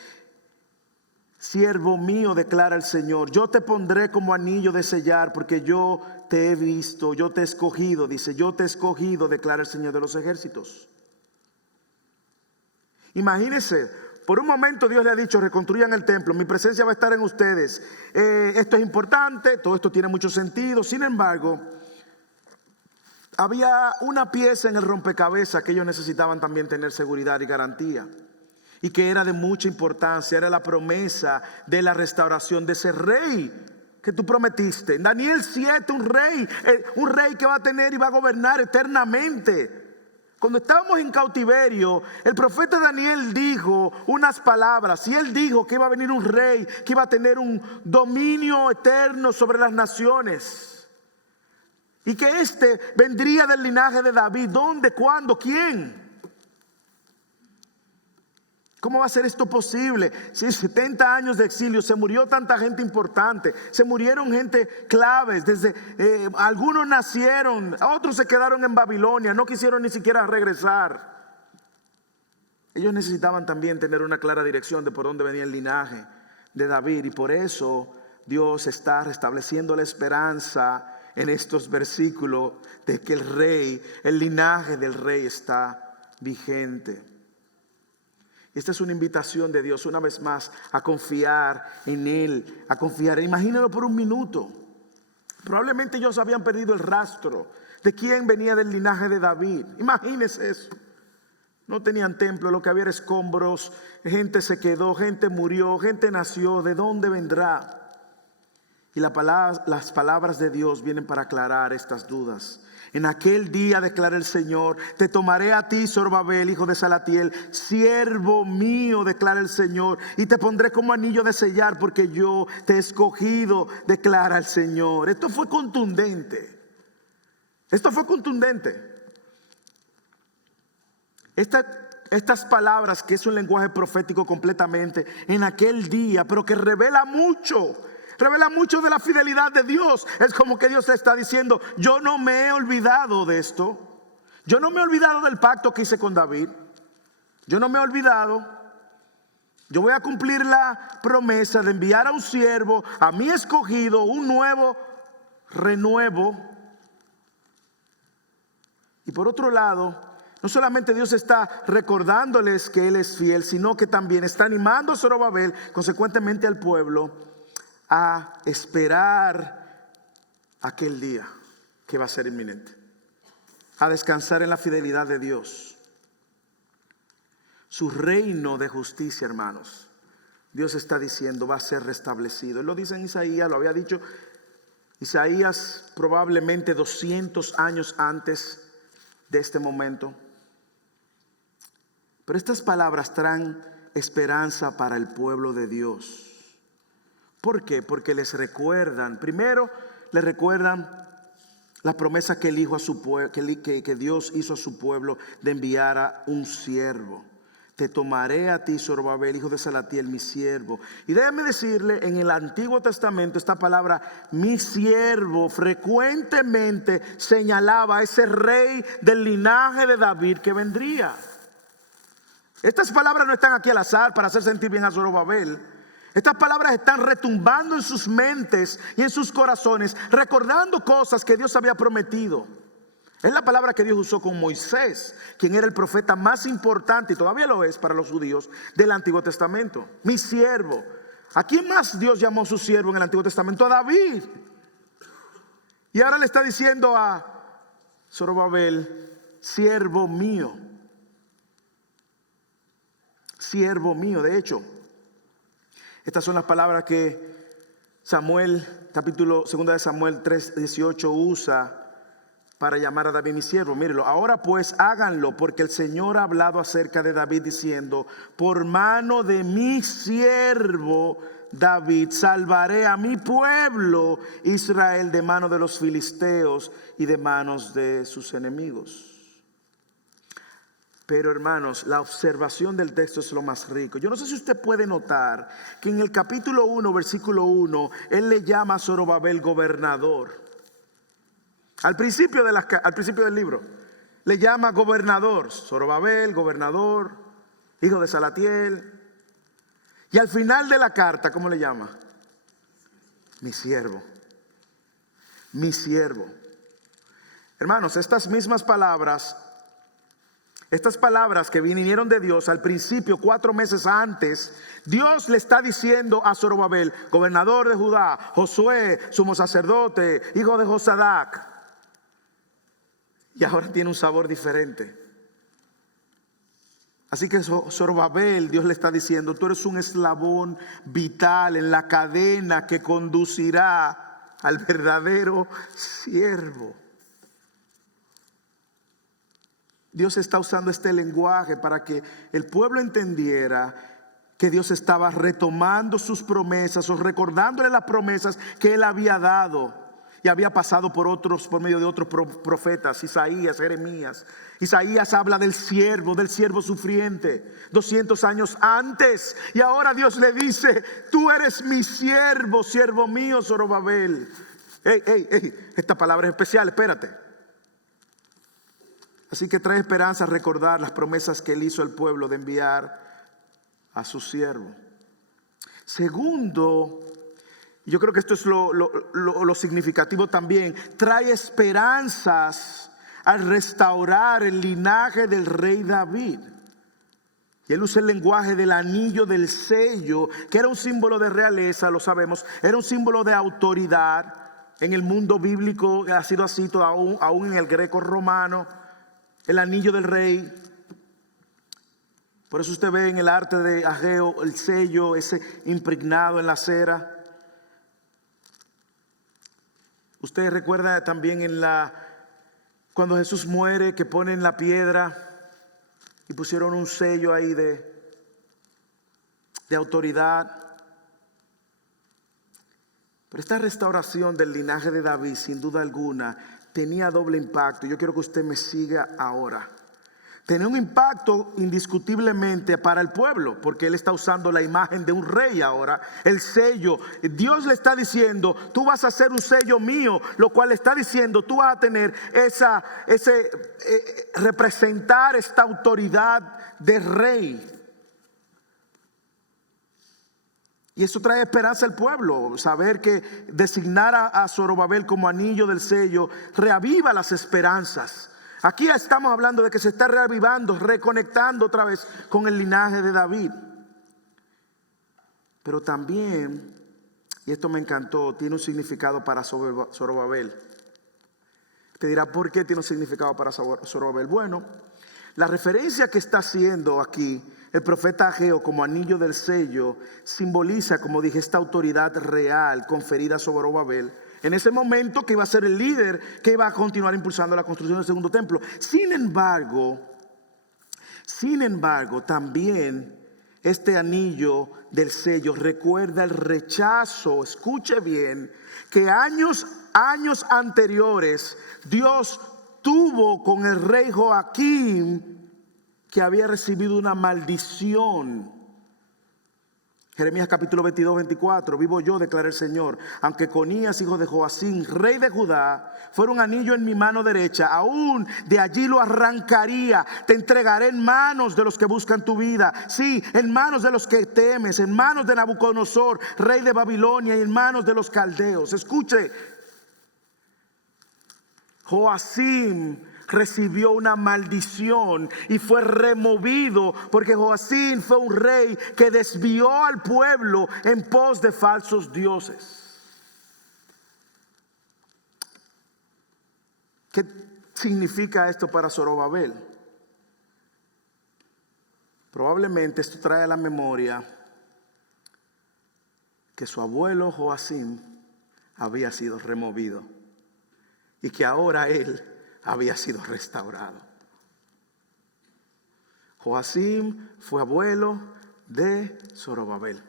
Siervo mío, declara el Señor, yo te pondré como anillo de sellar, porque yo te he visto, yo te he escogido. Dice, yo te he escogido, declara el Señor de los ejércitos. Imagínense, por un momento Dios le ha dicho, reconstruyan el templo, mi presencia va a estar en ustedes. Esto es importante, todo esto tiene mucho sentido. Sin embargo, había una pieza en el rompecabezas que ellos necesitaban también tener seguridad y garantía, y que era de mucha importancia. Era la promesa de la restauración de ese rey que tú prometiste. En Daniel 7, un rey que va a tener y va a gobernar eternamente. Cuando estábamos en cautiverio, el profeta Daniel dijo unas palabras, y él dijo que iba a venir un rey, que iba a tener un dominio eterno sobre las naciones, y que este vendría del linaje de David. ¿Dónde? ¿Cuándo? ¿Quién? ¿Cómo va a ser esto posible? Si 70 años de exilio, se murió tanta gente importante, se murieron gente claves, desde algunos nacieron, otros se quedaron en Babilonia, no quisieron ni siquiera regresar. Ellos necesitaban también tener una clara dirección de por dónde venía el linaje de David, y por eso Dios está restableciendo la esperanza en estos versículos de que el rey, el linaje del rey está vigente. Esta es una invitación de Dios una vez más a confiar en Él, a confiar. Imagínenlo por un minuto. Probablemente ellos habían perdido el rastro de quién venía del linaje de David. Imagínense eso. No tenían templo, lo que había era escombros, gente se quedó, gente murió, gente nació. ¿De dónde vendrá? Y las palabras de Dios vienen para aclarar estas dudas. En aquel día, declara el Señor, te tomaré a ti, Zorobabel, hijo de Salatiel, siervo mío, declara el Señor, y te pondré como anillo de sellar, porque yo te he escogido, declara el Señor. Esto fue contundente. Esto fue contundente. Estas palabras, que es un lenguaje profético completamente, en aquel día, pero que revela mucho de la fidelidad de Dios. Es como que Dios le está diciendo: yo no me he olvidado de esto. Yo no me he olvidado del pacto que hice con David. Yo no me he olvidado. Yo voy a cumplir la promesa de enviar a un siervo, a mi escogido, un nuevo renuevo. Y por otro lado, no solamente Dios está recordándoles que Él es fiel, sino que también está animando a Zorobabel, consecuentemente al pueblo, a esperar aquel día que va a ser inminente, a descansar en la fidelidad de Dios. Su reino de justicia, hermanos, Dios está diciendo, va a ser restablecido. Él lo dice en Isaías, lo había dicho Isaías probablemente 200 años antes de este momento. Pero estas palabras traen esperanza para el pueblo de Dios. ¿Por qué? Porque les recuerdan, primero les recuerdan la promesa que que Dios hizo a su pueblo de enviar a un siervo. Te tomaré a ti, Zorobabel, hijo de Salatiel, mi siervo. Y déjame decirle, en el Antiguo Testamento esta palabra, mi siervo, frecuentemente señalaba a ese rey del linaje de David que vendría. Estas palabras no están aquí al azar para hacer sentir bien a Zorobabel. Estas palabras están retumbando en sus mentes y en sus corazones, recordando cosas que Dios había prometido. Es la palabra que Dios usó con Moisés, quien era el profeta más importante, y todavía lo es para los judíos, del Antiguo Testamento. Mi siervo. ¿A quién más Dios llamó su siervo en el Antiguo Testamento? A David. Y ahora le está diciendo a Zorobabel, siervo mío. Siervo mío. De hecho, estas son las palabras que Samuel, capítulo 2 de Samuel 3:18 usa para llamar a David mi siervo. Mírenlo. Ahora pues háganlo, porque el Señor ha hablado acerca de David diciendo: por mano de mi siervo David salvaré a mi pueblo Israel de mano de los filisteos y de manos de sus enemigos. Pero hermanos, la observación del texto es lo más rico. Yo no sé si usted puede notar que en el capítulo 1, versículo 1, él le llama a Zorobabel gobernador. Al principio del libro le llama gobernador. Zorobabel, gobernador, hijo de Salatiel. Y al final de la carta, ¿cómo le llama? Mi siervo. Mi siervo. Hermanos, estas mismas palabras que vinieron de Dios al principio, 4 meses antes, Dios le está diciendo a Zorobabel, gobernador de Judá, Josué, sumo sacerdote, hijo de Josadac. Y ahora tiene un sabor diferente. Así que Zorobabel, Dios le está diciendo, tú eres un eslabón vital en la cadena que conducirá al verdadero siervo. Dios está usando este lenguaje para que el pueblo entendiera que Dios estaba retomando sus promesas o recordándole las promesas que Él había dado y había pasado por medio de otros profetas, Isaías, Jeremías. Isaías habla del siervo sufriente, 200 años antes. Y ahora Dios le dice, tú eres mi siervo mío, Zorobabel. Esta palabra es especial, espérate. Así que trae esperanza recordar las promesas que Él hizo al pueblo de enviar a su siervo. Segundo, yo creo que esto es lo significativo también, trae esperanzas al restaurar el linaje del rey David. Y él usa el lenguaje del anillo del sello, que era un símbolo de realeza, lo sabemos, era un símbolo de autoridad. En el mundo bíblico ha sido así, aún en el greco romano, el anillo del rey. Por eso usted ve en el arte de Ageo el sello, ese impregnado en la cera. Usted recuerda también cuando Jesús muere, que ponen la piedra y pusieron un sello ahí de autoridad. Pero esta restauración del linaje de David, sin duda alguna, tenía doble impacto. Yo quiero que usted me siga ahora. Tenía un impacto indiscutiblemente para el pueblo, porque él está usando la imagen de un rey ahora, el sello. Dios le está diciendo, tú vas a hacer un sello mío, lo cual le está diciendo, tú vas a tener representar esta autoridad de rey. Y eso trae esperanza al pueblo, saber que designar a Zorobabel como anillo del sello reaviva las esperanzas. Aquí estamos hablando de que se está reavivando, reconectando otra vez con el linaje de David. Pero también, y esto me encantó, tiene un significado para Zorobabel. Te dirá, ¿por qué tiene un significado para Zorobabel? Bueno, la referencia que está haciendo aquí el profeta Ageo como anillo del sello simboliza, como dije, esta autoridad real conferida sobre Zorobabel en ese momento, que iba a ser el líder que iba a continuar impulsando la construcción del segundo templo. Sin embargo, también este anillo del sello recuerda el rechazo, escuche bien, que años anteriores Dios tuvo con el rey Joaquín, que había recibido una maldición. Jeremías capítulo 22, 24. Vivo yo, declara el Señor, aunque Conías, hijo de Joacim, rey de Judá, fuera un anillo en mi mano derecha, aún de allí lo arrancaría. Te entregaré en manos de los que buscan tu vida, sí, en manos de los que temes, en manos de Nabucodonosor, rey de Babilonia, y en manos de los caldeos. Escuche, Joacim recibió una maldición y fue removido, porque Joacim fue un rey que desvió al pueblo en pos de falsos dioses. ¿Qué significa esto para Zorobabel? Probablemente esto trae a la memoria que su abuelo Joacim había sido removido y que ahora él había sido restaurado. Joacim fue abuelo de Zorobabel.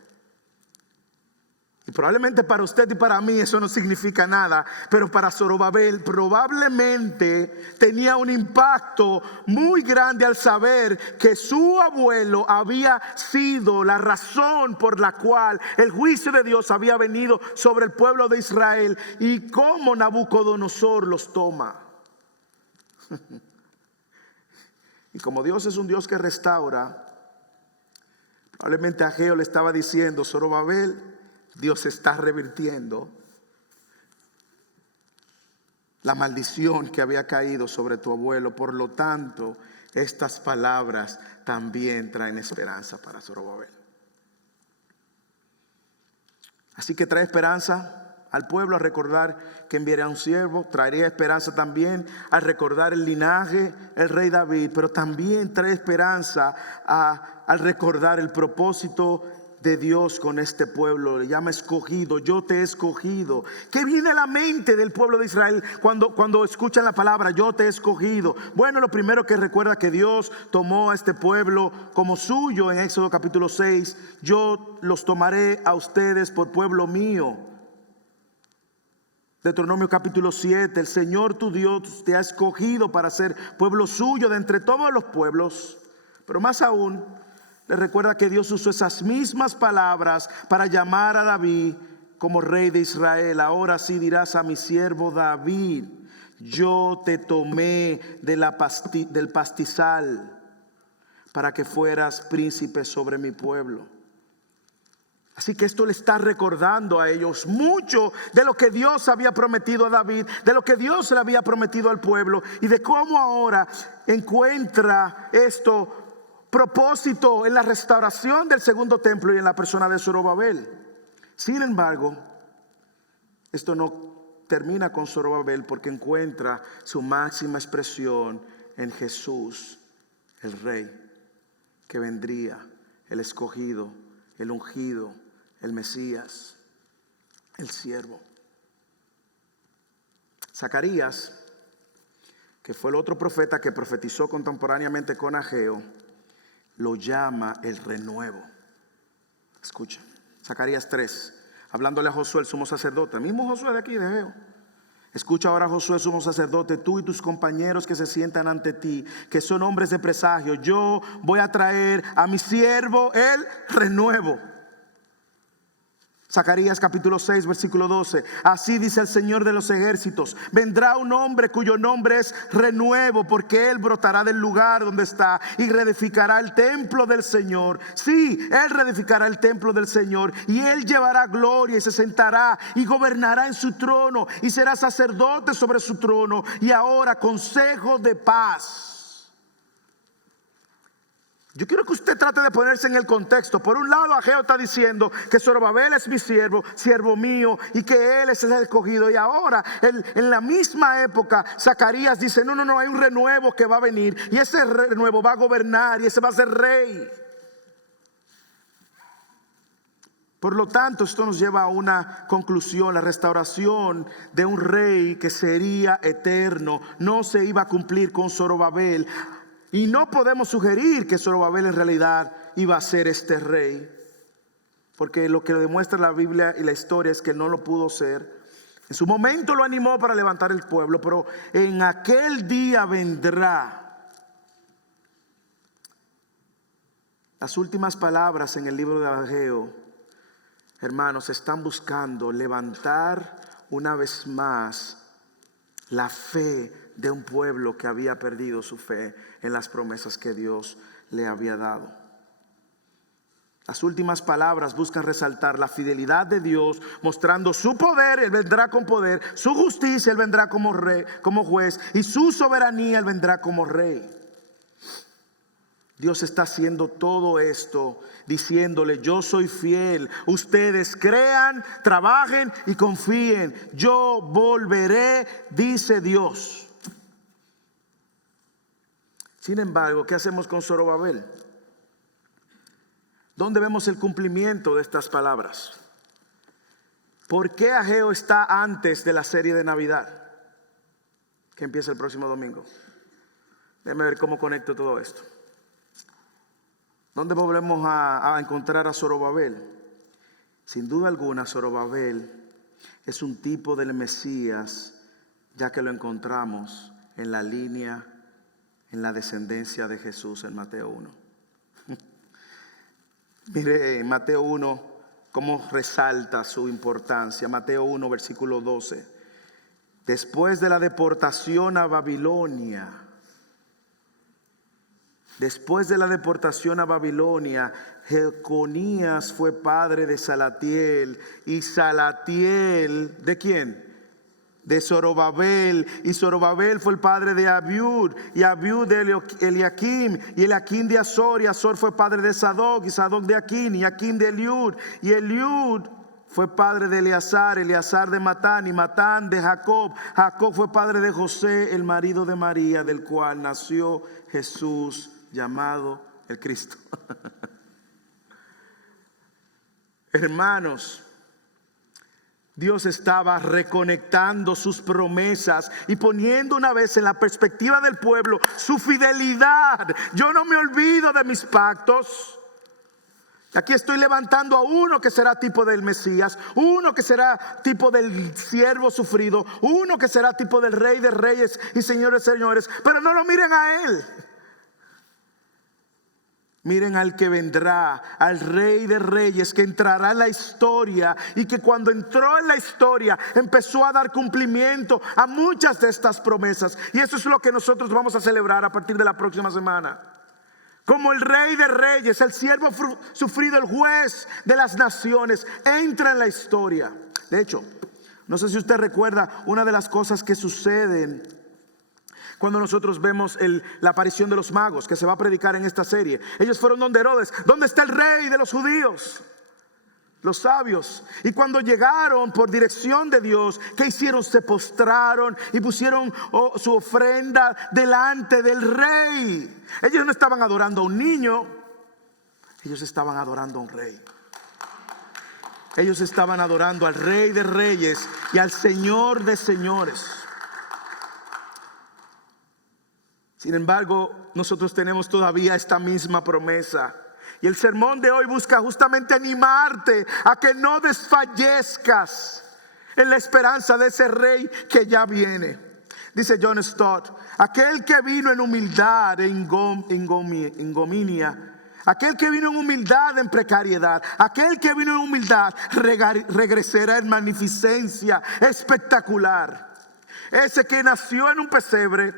Y probablemente para usted y para mí eso no significa nada, pero para Zorobabel probablemente tenía un impacto muy grande al saber que su abuelo había sido la razón por la cual el juicio de Dios había venido sobre el pueblo de Israel y cómo Nabucodonosor los toma. Y como Dios es un Dios que restaura, probablemente Ageo le estaba diciendo: Zorobabel, Dios está revirtiendo la maldición que había caído sobre tu abuelo. Por lo tanto, estas palabras también traen esperanza para Zorobabel. Así que trae esperanza al pueblo, a recordar que enviaría un siervo, traería esperanza también al recordar el linaje, el rey David, pero también trae esperanza al recordar el propósito de Dios con este pueblo. Le llama escogido, yo te he escogido. ¿Qué viene a la mente del pueblo de Israel cuando escuchan la palabra yo te he escogido? Bueno, lo primero que recuerda que Dios tomó a este pueblo como suyo en Éxodo capítulo 6. Yo los tomaré a ustedes por pueblo mío. Deuteronomio capítulo 7, el Señor tu Dios te ha escogido para ser pueblo suyo de entre todos los pueblos. Pero más aún, le recuerda que Dios usó esas mismas palabras para llamar a David como rey de Israel. Ahora sí dirás a mi siervo David, yo te tomé del pastizal para que fueras príncipe sobre mi pueblo. Así que esto le está recordando a ellos mucho de lo que Dios había prometido a David, de lo que Dios le había prometido al pueblo y de cómo ahora encuentra esto propósito en la restauración del segundo templo y en la persona de Zorobabel. Sin embargo, esto no termina con Zorobabel, porque encuentra su máxima expresión en Jesús, el rey que vendría, el escogido, el ungido, el Mesías, el siervo. Zacarías, que fue el otro profeta que profetizó contemporáneamente con Ageo, lo llama el renuevo. Escucha, Zacarías 3, hablándole a Josué, el sumo sacerdote, el mismo Josué de aquí de Ageo. Escucha ahora, Josué, sumo sacerdote, tú y tus compañeros que se sientan ante ti, que son hombres de presagio. Yo voy a traer a mi siervo el renuevo. Zacarías capítulo 6 versículo 12. Así dice el Señor de los ejércitos: vendrá un hombre cuyo nombre es renuevo, porque él brotará del lugar donde está y reedificará el templo del Señor. Sí, él reedificará el templo del Señor, y él llevará gloria y se sentará y gobernará en su trono y será sacerdote sobre su trono. Y ahora consejo de paz. Yo quiero que usted trate de ponerse en el contexto. Por un lado, Ageo está diciendo que Zorobabel es mi siervo, siervo mío, y que él es el escogido. Y ahora, en la misma época, Zacarías dice: no, hay un renuevo que va a venir, y ese renuevo va a gobernar, y ese va a ser rey. Por lo tanto, esto nos lleva a una conclusión: la restauración de un rey que sería eterno no se iba a cumplir con Zorobabel. Y no podemos sugerir que Zorobabel en realidad iba a ser este rey, porque lo que demuestra la Biblia y la historia es que no lo pudo ser. En su momento lo animó para levantar el pueblo, pero en aquel día vendrá. Las últimas palabras en el libro de Ageo, hermanos, están buscando levantar una vez más la fe de un pueblo que había perdido su fe en las promesas que Dios le había dado. Las últimas palabras buscan resaltar la fidelidad de Dios, mostrando su poder. Él vendrá con poder, su justicia, Él vendrá como rey, como juez, y su soberanía, Él vendrá como rey. Dios está haciendo todo esto diciéndole: yo soy fiel, ustedes crean, trabajen y confíen, yo volveré, dice Dios. Sin embargo, ¿qué hacemos con Zorobabel? ¿Dónde vemos el cumplimiento de estas palabras? ¿Por qué Ageo está antes de la serie de Navidad que empieza el próximo domingo? Déjame ver cómo conecto todo esto. ¿Dónde volvemos a encontrar a Zorobabel? Sin duda alguna, Zorobabel es un tipo del Mesías, ya que lo encontramos en la línea, en la descendencia de Jesús en Mateo 1. Mire en Mateo 1 cómo resalta su importancia. Mateo 1 versículo 12. Después de la deportación a Babilonia, Jeconías fue padre de Salatiel, y Salatiel, ¿de quién? De Zorobabel, y Zorobabel fue el padre de Abiud, y Abiud de Eliakim, y Eliakim de Azor, y Azor fue padre de Sadoc, y Sadoc de Aquín, y Aquín de Eliud, y Eliud fue padre de Eleazar, Eleazar de Matán y Matán de Jacob. Jacob fue padre de José, el marido de María, del cual nació Jesús, llamado el Cristo. Hermanos, Dios estaba reconectando sus promesas y poniendo una vez en la perspectiva del pueblo su fidelidad. Yo no me olvido de mis pactos. Aquí estoy levantando a uno que será tipo del Mesías, uno que será tipo del siervo sufrido, uno que será tipo del Rey de Reyes y Señores de Señores. Pero no lo miren a él. Miren al que vendrá, al Rey de Reyes, que entrará en la historia y que cuando entró en la historia empezó a dar cumplimiento a muchas de estas promesas. Y eso es lo que nosotros vamos a celebrar a partir de la próxima semana. Como el Rey de Reyes, el siervo sufrido, el juez de las naciones, entra en la historia. De hecho, no sé si usted recuerda una de las cosas que suceden cuando nosotros vemos la aparición de los magos, que se va a predicar en esta serie. Ellos fueron donde Herodes. ¿Dónde está el rey de los judíos? Los sabios. Y cuando llegaron por dirección de Dios, ¿qué hicieron? Se postraron y pusieron su ofrenda delante del rey. Ellos no estaban adorando a un niño, ellos estaban adorando a un rey. Ellos estaban adorando al Rey de Reyes y al Señor de Señores. Sin embargo, nosotros tenemos todavía esta misma promesa. Y el sermón de hoy busca justamente animarte a que no desfallezcas en la esperanza de ese rey que ya viene. Dice John Stott: aquel que vino en humildad, en ignominia, aquel que vino en humildad, en precariedad, aquel que vino en humildad regresará en magnificencia espectacular. Ese que nació en un pesebre,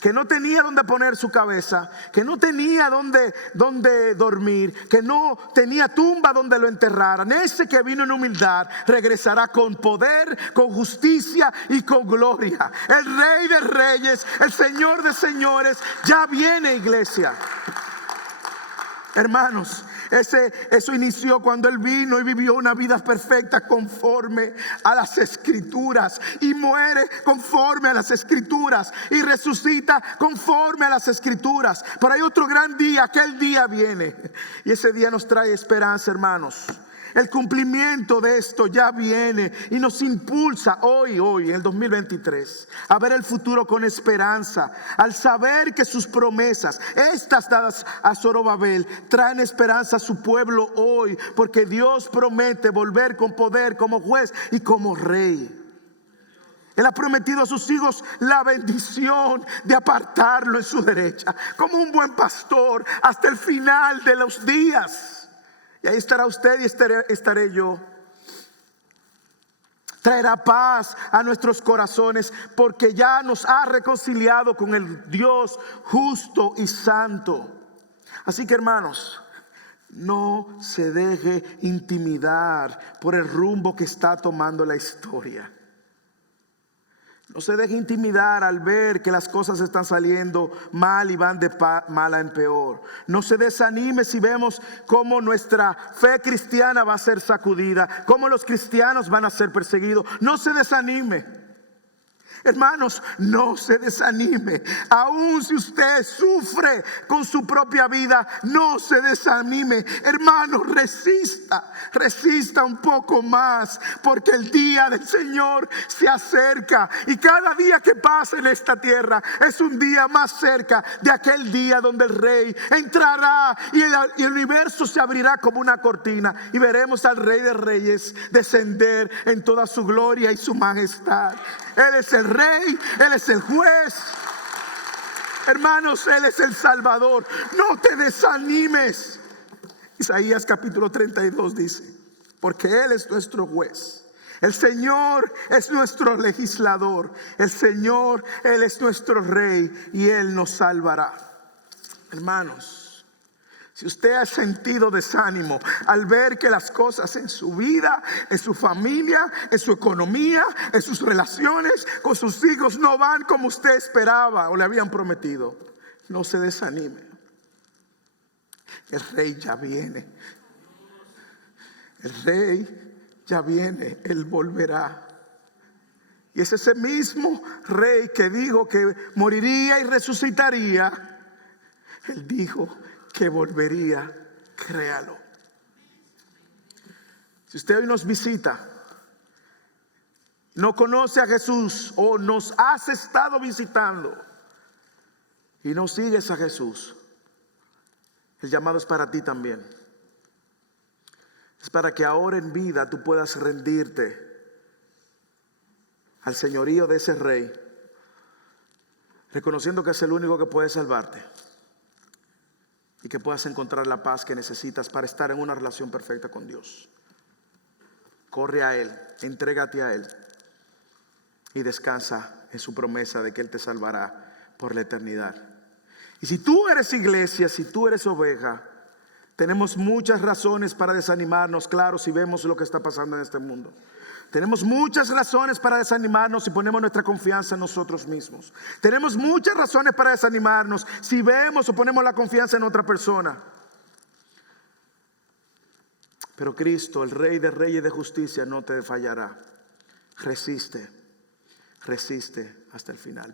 que no tenía donde poner su cabeza, que no tenía donde dormir, que no tenía tumba donde lo enterraran. Ese que vino en humildad regresará con poder, con justicia y con gloria. El Rey de Reyes, el Señor de Señores, ya viene, iglesia. Hermanos, eso inició cuando Él vino y vivió una vida perfecta conforme a las Escrituras, y muere conforme a las Escrituras, y resucita conforme a las Escrituras. Pero hay otro gran día, aquel día viene, y ese día nos trae esperanza, hermanos. El cumplimiento de esto ya viene y nos impulsa hoy en el 2023 a ver el futuro con esperanza, al saber que sus promesas, estas dadas a Zorobabel, traen esperanza a su pueblo hoy, porque Dios promete volver con poder como juez y como rey. Él ha prometido a sus hijos la bendición de apartarlo en su derecha, como un buen pastor hasta el final de los días. Y ahí estará usted y estaré yo. Traerá paz a nuestros corazones, porque ya nos ha reconciliado con el Dios justo y santo. Así que, hermanos, no se deje intimidar por el rumbo que está tomando la historia. No se deje intimidar al ver que las cosas están saliendo mal y van de mal en peor. No se desanime si vemos cómo nuestra fe cristiana va a ser sacudida, cómo los cristianos van a ser perseguidos. No se desanime. Hermanos, no se desanime. Aun si usted sufre con su propia vida, no se desanime. Hermanos, resista un poco más, porque el día del Señor se acerca. Y cada día que pasa en esta tierra es un día más cerca de aquel día donde el Rey entrará y el universo se abrirá como una cortina, y veremos al Rey de Reyes descender en toda su gloria y su majestad. Él es el Rey, Él es el juez. Hermanos, Él es el Salvador. No te desanimes. Isaías capítulo 32 dice: porque Él es nuestro juez, el Señor es nuestro legislador, el Señor, Él es nuestro Rey, y Él nos salvará. Hermanos, si usted ha sentido desánimo al ver que las cosas en su vida, en su familia, en su economía, en sus relaciones con sus hijos no van como usted esperaba o le habían prometido, no se desanime. El Rey ya viene. El Rey ya viene, Él volverá. Y es ese mismo rey que dijo que moriría y resucitaría. Él dijo que volvería, créalo. Si usted hoy nos visita, no conoce a Jesús o nos has estado visitando y no sigues a Jesús, el llamado es para ti también. Es para que ahora en vida tú puedas rendirte al señorío de ese rey, reconociendo que es el único que puede salvarte y que puedas encontrar la paz que necesitas para estar en una relación perfecta con Dios. Corre a Él, entrégate a Él y descansa en su promesa de que Él te salvará por la eternidad. Y si tú eres iglesia, si tú eres oveja, tenemos muchas razones para desanimarnos, claro, si vemos lo que está pasando en este mundo. Tenemos muchas razones para desanimarnos si ponemos nuestra confianza en nosotros mismos. Tenemos muchas razones para desanimarnos si vemos o ponemos la confianza en otra persona. Pero Cristo, el Rey de Reyes y de Justicia, no te fallará. Resiste hasta el final.